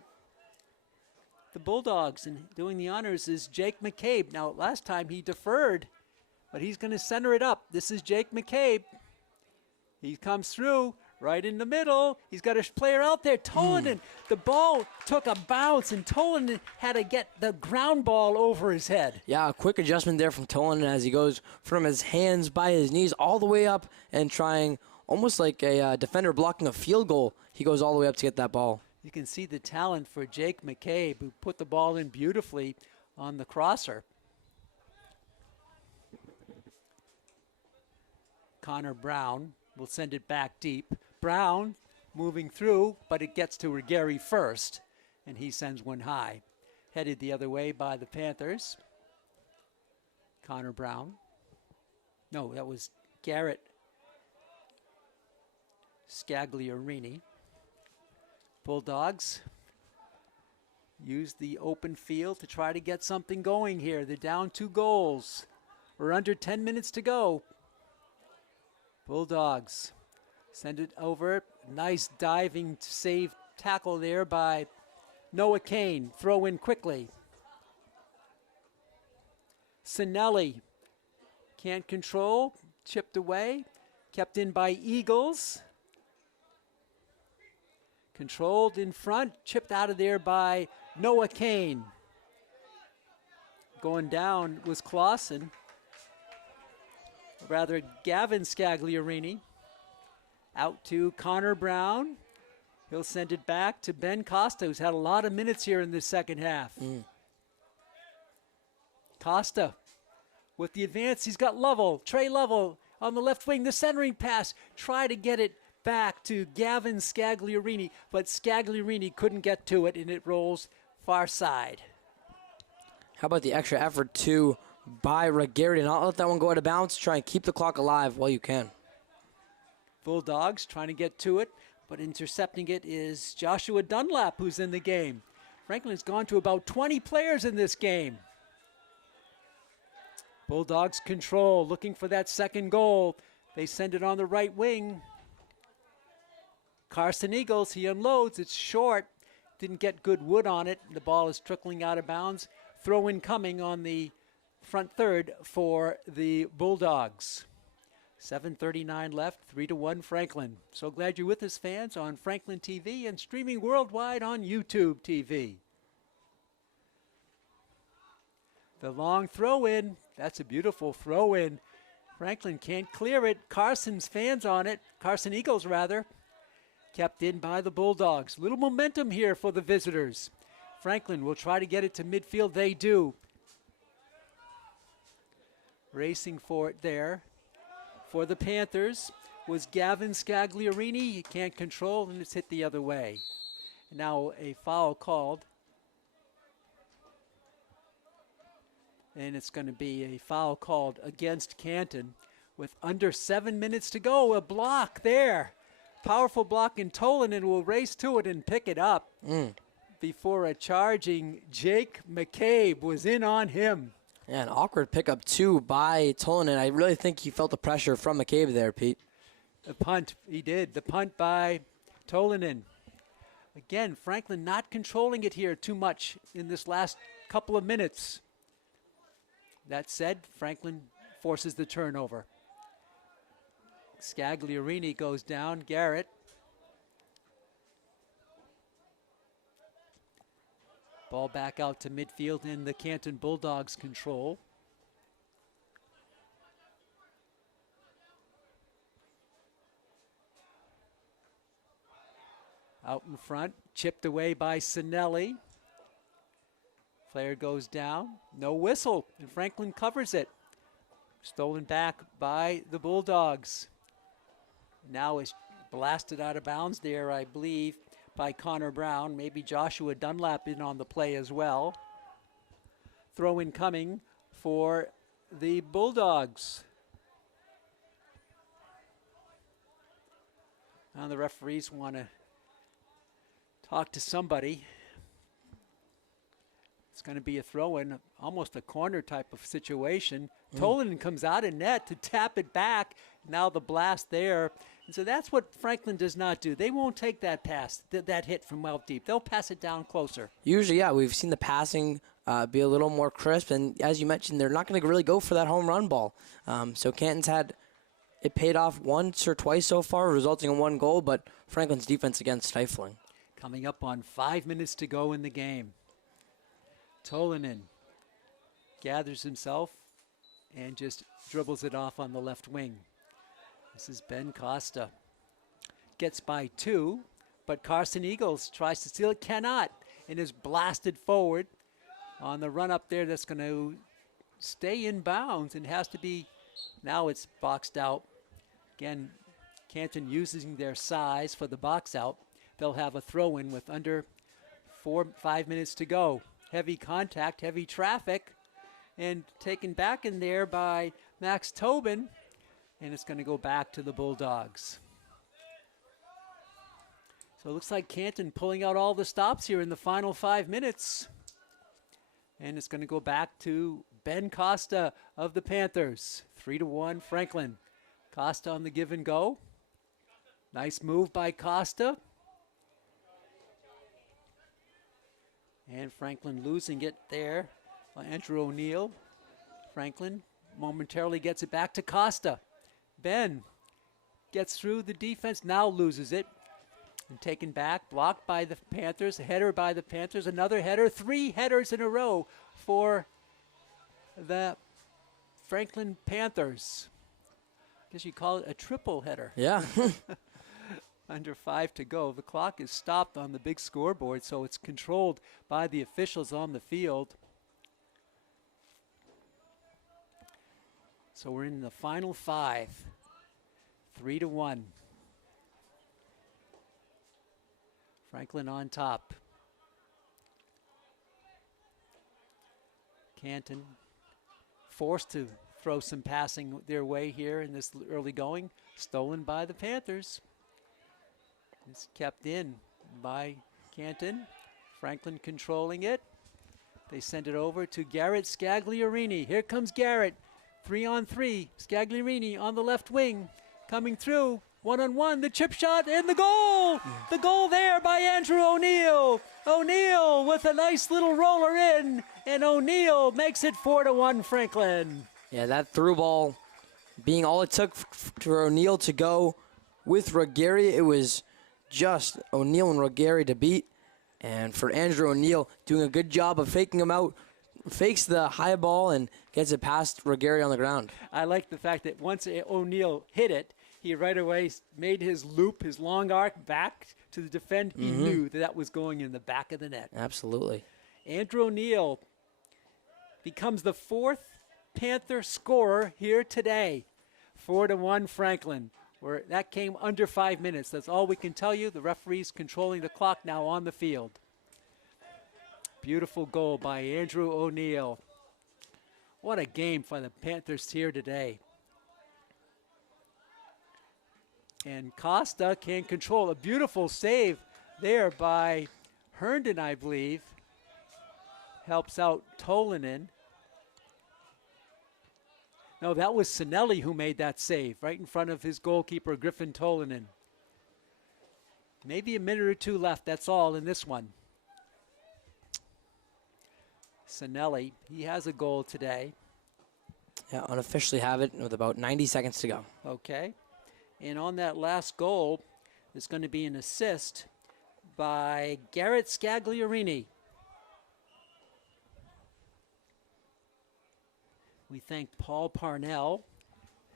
the Bulldogs. And doing the honors is Jake McCabe. Now, last time he deferred, but he's going to center it up. This is Jake McCabe. He comes through right in the middle. He's got a player out there. Tolanen, the ball took a bounce, and Tolanen had to get the ground ball over his head. Yeah, a quick adjustment there from Tolanen as he goes from his hands by his knees all the way up and trying almost like a defender blocking a field goal. He goes all the way up to get that ball. You can see the talent for Jake McCabe, who put the ball in beautifully on the crosser. Connor Brown will send it back deep. Brown moving through, but it gets to Gary first, and he sends one high. Headed the other way by the Panthers. Connor Brown. No, that was Garrett Scagliarini. Bulldogs use the open field to try to get something going here. They're down 2 goals. We're under 10 minutes to go. Bulldogs send it over. Nice diving save tackle there by Noah Kane. Throw in quickly. Sinelli can't control. Chipped away. Kept in by Eagles. Controlled in front. Chipped out of there by Noah Kane. Going down was Clausen. Rather, Gavin Scagliarini. Out to Connor Brown. He'll send it back to Ben Costa, who's had a lot of minutes here in the second half. Costa with the advance. He's got Lovell, Trey Lovell on the left wing. The centering pass. Try to get it back to Gavin Scagliarini, but Scagliarini couldn't get to it, and it rolls far side. How about the extra effort to by Garrett and not let that one go out of bounds? Try and keep the clock alive while you can. Bulldogs trying to get to it, but intercepting it is Joshua Dunlap, who's in the game. Franklin's gone to about 20 players in this game. Bulldogs control, looking for that second goal. They send it on the right wing. Carson Eagles, he unloads. It's short. Didn't get good wood on it. The ball is trickling out of bounds. Throw in coming on the front third for the Bulldogs. 7:39 left, 3-1 Franklin. So glad you're with us, fans, on Franklin TV and streaming worldwide on YouTube TV. The long throw in. That's a beautiful throw in. Franklin can't clear it. Carson's fans on it. Carson Eagles, rather. Kept in by the Bulldogs. Little momentum here for the visitors. Franklin will try to get it to midfield. They do. Racing for it there. For the Panthers was Gavin Scagliarini. He can't control, and it's hit the other way. Now a foul called. And it's going to be a foul called against Canton with under 7 minutes to go. A block there. Powerful block in Tolanen will race to it and pick it up before a charging Jake McCabe was in on him. Yeah, an awkward pickup, too, by Tolanen. I really think he felt the pressure from McCabe there, Pete. The punt, he did. The punt by Tolanen. Again, Franklin not controlling it here too much in this last couple of minutes. That said, Franklin forces the turnover. Scagliarini goes down. Garrett. Ball back out to midfield in the Canton Bulldogs control. Out in front, chipped away by Sinelli. Player goes down, no whistle, and Franklin covers it. Stolen back by the Bulldogs. Now is blasted out of bounds there, I believe, by Connor Brown. Maybe Joshua Dunlap in on the play as well. Throw in coming for the Bulldogs. Now the referees want to talk to somebody. It's going to be a throw-in, almost a corner type of situation. Tolanen comes out of net to tap it back. Now the blast there. And so that's what Franklin does not do. They won't take that pass, that hit from out deep. They'll pass it down closer. Usually, yeah, we've seen the passing be a little more crisp. And as you mentioned, they're not going to really go for that home run ball. So Canton's had it paid off once or twice so far, resulting in 1 goal. But Franklin's defense, again, stifling. Coming up on 5 minutes to go in the game. Tolanen gathers himself and just dribbles it off on the left wing. This is Ben Costa. Gets by 2, but Carson Eagles tries to steal it, cannot, and is blasted forward on the run up there. That's going to stay in bounds and has to be, now it's boxed out Again, Canton using their size for the box out. They'll have a throw-in with under 5 minutes to go. Heavy contact, heavy traffic, and taken back in there by Max Tobin, and it's going to go back to the Bulldogs. So it looks like Canton pulling out all the stops here in the final 5 minutes. And it's going to go back to Ben Costa of the Panthers. 3-1 Franklin. Costa on the give and go. Nice move by Costa. And Franklin losing it there by Andrew O'Neill. Franklin momentarily gets it back to Costa. Ben gets through the defense, now loses it. And taken back, blocked by the Panthers, a header by the Panthers, another header, 3 headers in a row for the Franklin Panthers. I guess you call it a triple header. Yeah. Under 5 to go. The clock is stopped on the big scoreboard, so it's controlled by the officials on the field. So we're in the final 5. 3-1. Franklin on top. Canton forced to throw some passing their way here in this early going. Stolen by the Panthers. It's kept in by Canton. Franklin controlling it. They send it over to Garrett Scagliarini. Here comes Garrett. 3-on-3. Scagliarini on the left wing. Coming through. 1-on-1. The chip shot and the goal. The goal there by Andrew O'Neill. O'Neill with a nice little roller in. And O'Neill makes it 4-1 Franklin. Yeah, that through ball being all it took for O'Neill to go with Ruggieri. It was just O'Neill and Ruggieri to beat. And for Andrew O'Neill, doing a good job of faking him out, fakes the high ball and gets it past Ruggieri on the ground. I like the fact that once O'Neill hit it, he right away made his loop, his long arc back to the defend. He knew that was going in the back of the net. Absolutely. Andrew O'Neill becomes the 4th Panther scorer here today. 4-1 Franklin. Where that came under 5 minutes. That's all we can tell you. The referee's controlling the clock now on the field. Beautiful goal by Andrew O'Neill. What a game for the Panthers here today. And Costa can control a beautiful save there by Herndon, I believe. Helps out Tolanen. No, that was Sinelli who made that save right in front of his goalkeeper, Griffin Tolanen. Maybe a minute or two left, that's all in this one. Sinelli, he has a goal today. Yeah, unofficially have it with about 90 seconds to go. Okay. And on that last goal, there's going to be an assist by Garrett Scagliarini. We thank Paul Parnell,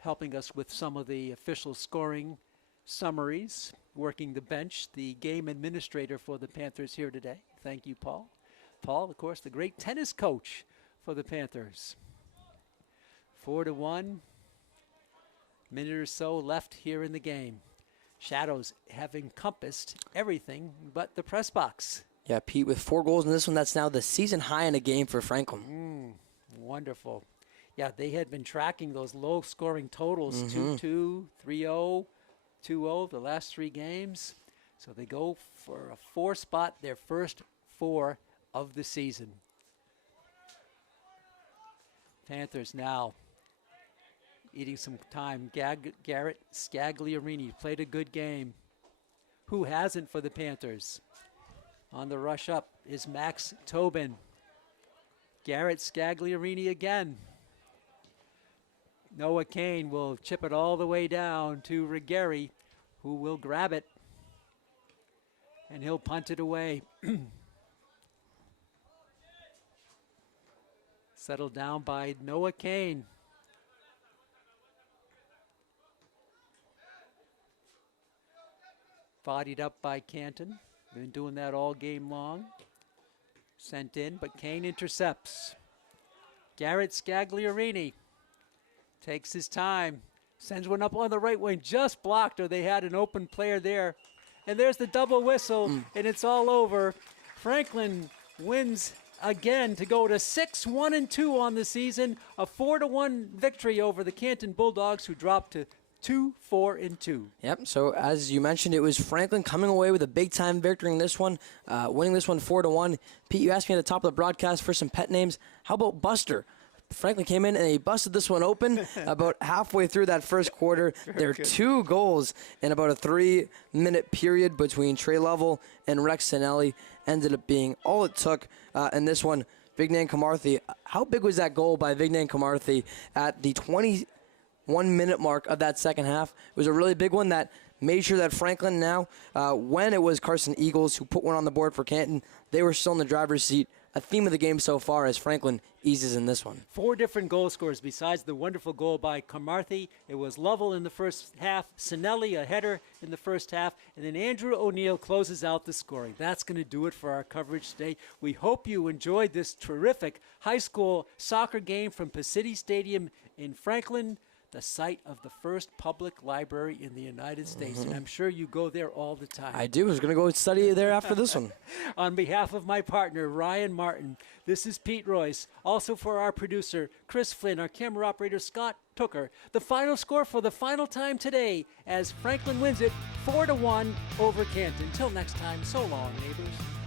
helping us with some of the official scoring summaries, working the bench, the game administrator for the Panthers here today. Thank you, Paul. Paul, of course, the great tennis coach for the Panthers. 4-1. Minute or so left here in the game. Shadows have encompassed everything but the press box. Yeah, Pete, with 4 goals in this one, that's now the season high in a game for Franklin. Wonderful. Yeah, they had been tracking those low-scoring totals, 2-2, 3-0, 2-0, the last 3 games. So they go for a 4 spot, their first 4 of the season. Panthers now eating some time. Garrett Scagliarini played a good game. Who hasn't for the Panthers? On the rush up is Max Tobin. Garrett Scagliarini again. Noah Kane will chip it all the way down to Ruggieri, who will grab it. And he'll punt it away. Settled down by Noah Kane. Bodied up by Canton. Been doing that all game long. Sent in, but Kane intercepts. Garrett Scagliarini takes his time. Sends one up on the right wing, just blocked, or they had an open player there. And there's the double whistle, and it's all over. Franklin wins again to go to 6-1-2 on the season, a 4-1 victory over the Canton Bulldogs, who dropped to 2-4-2. Yep, so as you mentioned, it was Franklin coming away with a big-time victory in this one, winning this one 4-1. Pete, you asked me at the top of the broadcast for some pet names. How about Buster? Franklin came in and he busted this one open about halfway through that first quarter. There are 2 goals in about a 3-minute period between Trey Lovell and Rex Sinelli. Ended up being all it took in this one. Vignan Camarthy, how big was that goal by Vignan Camarthy at the 21-minute mark of that second half? It was a really big one that made sure that Franklin now, when it was Carson Eagles who put one on the board for Canton, they were still in the driver's seat. A theme of the game so far as Franklin eases in this one. 4 different goal scorers besides the wonderful goal by Camarthy. It was Lovell in the first half, Sinelli a header in the first half, and then Andrew O'Neill closes out the scoring. That's going to do it for our coverage today. We hope you enjoyed this terrific high school soccer game from Pacitti Stadium in Franklin, the site of the first public library in the United States. And I'm sure you go there all the time. I do. I was going to go study there after this one. On behalf of my partner, Ryan Martin, this is Pete Royce. Also for our producer, Chris Flynn, our camera operator, Scott Tooker. The final score for the final time today as Franklin wins it 4-1 over Canton. Until next time, so long, neighbors.